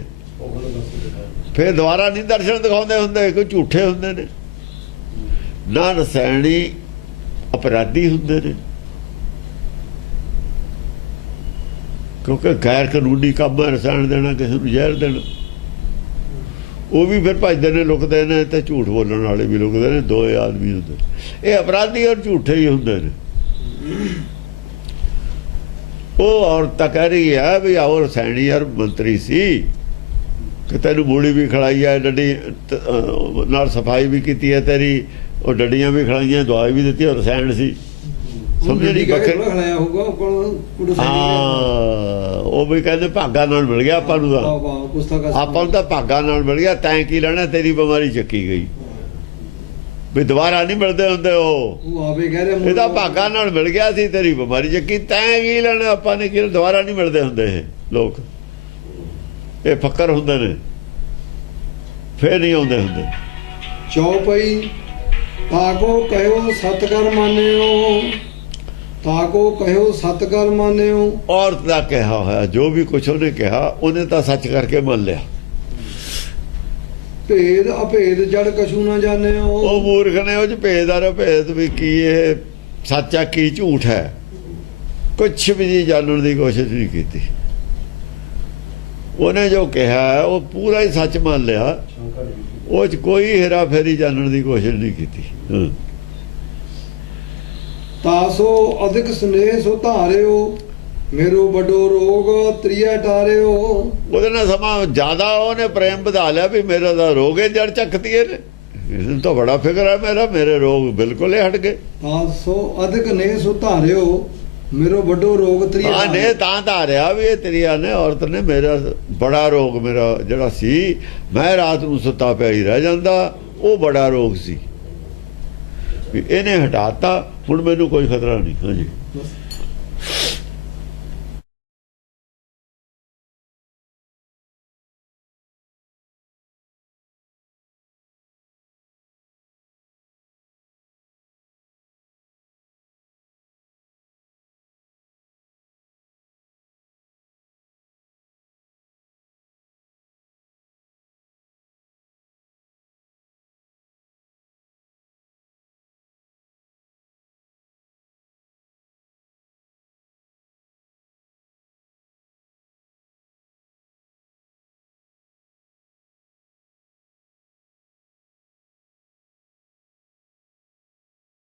ਫਿਰ ਦੁਬਾਰਾ ਨਹੀਂ ਦਰਸ਼ਨ ਦਿਖਾਉਂਦੇ ਹੁੰਦੇ, ਕੋਈ ਝੂਠੇ ਹੁੰਦੇ ਨੇ। ਨਾ ਰਸਾਇਣੀ ਅਪਰਾਧੀ ਹੁੰਦੇ ਨੇ, ਕਿਉਂਕਿ ਗੈਰ ਕਾਨੂੰਨੀ ਕੰਮ ਹੈ ਰਸਾਇਣ ਦੇਣਾ, ਕਿਸੇ ਨੂੰ ਜ਼ਹਿਰ ਦੇਣਾ। ਉਹ ਵੀ ਫਿਰ ਭੱਜਦੇ ਨੇ, ਲੁਕਦੇ ਨੇ, ਤੇ ਝੂਠ ਬੋਲਣ ਵਾਲੇ ਵੀ ਲੁਕਦੇ ਨੇ। ਦੋ ਆਦਮੀ ਹੁੰਦੇ, ਇਹ ਅਪਰਾਧੀ ਔਰ ਝੂਠੇ ਹੀ ਹੁੰਦੇ ਨੇ। ਉਹ ਔਰਤ ਤਾਂ ਕਹਿ ਰਹੀ ਹੈ ਵੀ ਆਓ ਰਸਾਇਣੀ ਔਰ ਮੰਤਰੀ ਸੀ ਕਿ ਤੈਨੂੰ ਮੂਲੀ ਵੀ ਖਿਲਾਈ ਹੈ, ਡੱਡੀ ਨਾਲ ਸਫਾਈ ਵੀ ਕੀਤੀ ਹੈ ਤੇਰੀ, ਉਹ ਡੱਡੀਆਂ ਵੀ ਖਿਲਾਈਆਂ, ਦਵਾਈ ਵੀ ਦਿੱਤੀ, ਔਰ ਰਸਾਇਣ ਸੀ। ਸਮਝੇ ਨਹੀਂ? ਹਾਂ ਉਹ ਵੀ ਕਹਿੰਦੇ ਭਾਗਾ ਨਾਲ ਮਿਲ ਗਿਆ ਆਪਾਂ ਨੂੰ। ਆਪਾਂ ਨੂੰ ਤਾਂ ਭਾਗਾ ਨਾਲ ਮਿਲ ਗਿਆ, ਤੈਂ ਕੀ ਲੈਣਾ, ਤੇਰੀ ਬਿਮਾਰੀ ਚੱਕੀ ਗਈ। ਵੀ ਦੁਬਾਰਾ ਨਹੀਂ ਮਿਲਦੇ ਹੁੰਦੇ। ਉਹ ਇਹਦਾ ਭਾਗਾ ਨਾਲ ਮਿਲ ਗਿਆ ਸੀ, ਤੇਰੀ ਬਿਮਾਰੀ ਚੱਕੀ, ਤੈਂ ਕੀ ਲੈਣਾ, ਆਪਾਂ ਨੇ ਕੀ। ਦੁਬਾਰਾ ਨਹੀਂ ਮਿਲਦੇ ਹੁੰਦੇ ਇਹ ਲੋਕ, ਇਹ ਫੱਕਰ ਹੁੰਦੇ ਨੇ, ਫੇਰ ਨਹੀਂ ਆਉਂਦੇ ਹੁੰਦੇ। ਚੌਪਈ ਤਾਕੋ ਕਹਿਓ ਸਤਿਕਰ ਮਾਨਿਓ। ਤਾਕੋ ਕਹਿਓ ਸਤਿਕਰ ਮਾਨਿਓ। ਔਰਤ ਦਾ ਕਿਹਾ ਹੋਇਆ ਜੋ ਵੀ ਕੁਛ ਉਹਨੇ ਕਿਹਾ, ਉਹਨੇ ਤਾਂ ਸੱਚ ਕਰਕੇ ਮੰਨ ਲਿਆ। ਭੇਦ ਅਭੇਦ ਜੜ ਕਛੂ ਨਾ ਜਾਣਿਓ। ਉਹ ਮੂਰਖ ਨੇ ਉਹ ਚ ਭੇਦ ਆ ਭੇਦ ਵੀ ਕੀ ਇਹ ਸੱਚ ਆ ਕੀ ਝੂਠ ਹੈ, ਕੁਛ ਵੀ ਨਹੀਂ ਜਾਣਨ ਦੀ ਕੋਸ਼ਿਸ਼ ਨਹੀਂ ਕੀਤੀ। ਉਹਨੇ ਜੋ ਕਿਹਾ ਉਹ ਪੂਰਾ ਹੀ ਸੱਚ ਮੰਨ ਲਿਆ, ਉਹ ਚ ਕੋਈ ਹੇਰਾ ਫੇਰੀ ਜਾਣਨ ਦੀ ਕੋਸ਼ਿਸ਼ ਨਹੀਂ ਕੀਤੀ। ਤਾਸੋ ਅਧਿਕ ਸਨੇਹ ਸੋ ਧਾਰਿਓ ਮੇਰੋ ਵੱਡੋ ਰੋਗ ਤ੍ਰਿਆ ਟਾਰਿਓ। ਉਹਦੇ ਨਾਲ ਸਮਾਂ ਜ਼ਿਆਦਾ ਉਹਨੇ ਪ੍ਰੇਮ ਵਧਾ ਲਿਆ ਵੀ ਮੇਰਾ ਦਾ ਰੋਗ ਹੈ ਜੜ ਚੱਕਦੀ ਹੈ ਨੇ, ਇਹਨੂੰ ਤਾਂ ਬੜਾ ਫਿਕਰ ਹੈ ਮੇਰਾ, ਮੇਰੇ ਰੋਗ ਬਿਲਕੁਲ ਹੀ ਹਟ ਗਏ। ਤਾਸੋ ਅਧਿਕ ਨੇ ਸੋ ਧਾਰਿਓ ਮੇਰੋ ਵੱਡੋ ਰੋਗ ਤ੍ਰਿਆ। ਹਾਂ ਨੇ ਤਾਂ ਧਾਰਿਆ ਵੀ ਇਹ ਤ੍ਰਿਆ ਨੇ, ਔਰਤ ਨੇ ਮੇਰਾ ਬੜਾ ਰੋਗ, ਮੇਰਾ ਜਿਹੜਾ ਸੀ ਮੈਂ ਰਾਤ ਨੂੰ ਸੁੱਤਾ ਪਿਆ ਹੀ ਰਹਿ ਜਾਂਦਾ, ਉਹ ਬੜਾ ਰੋਗ ਸੀ, ਇਹਨੇ ਹਟਾਤਾ, ਹੁਣ ਮੈਨੂੰ ਕੋਈ ਖਤਰਾ ਨਹੀਂ। ਹਾਂਜੀ।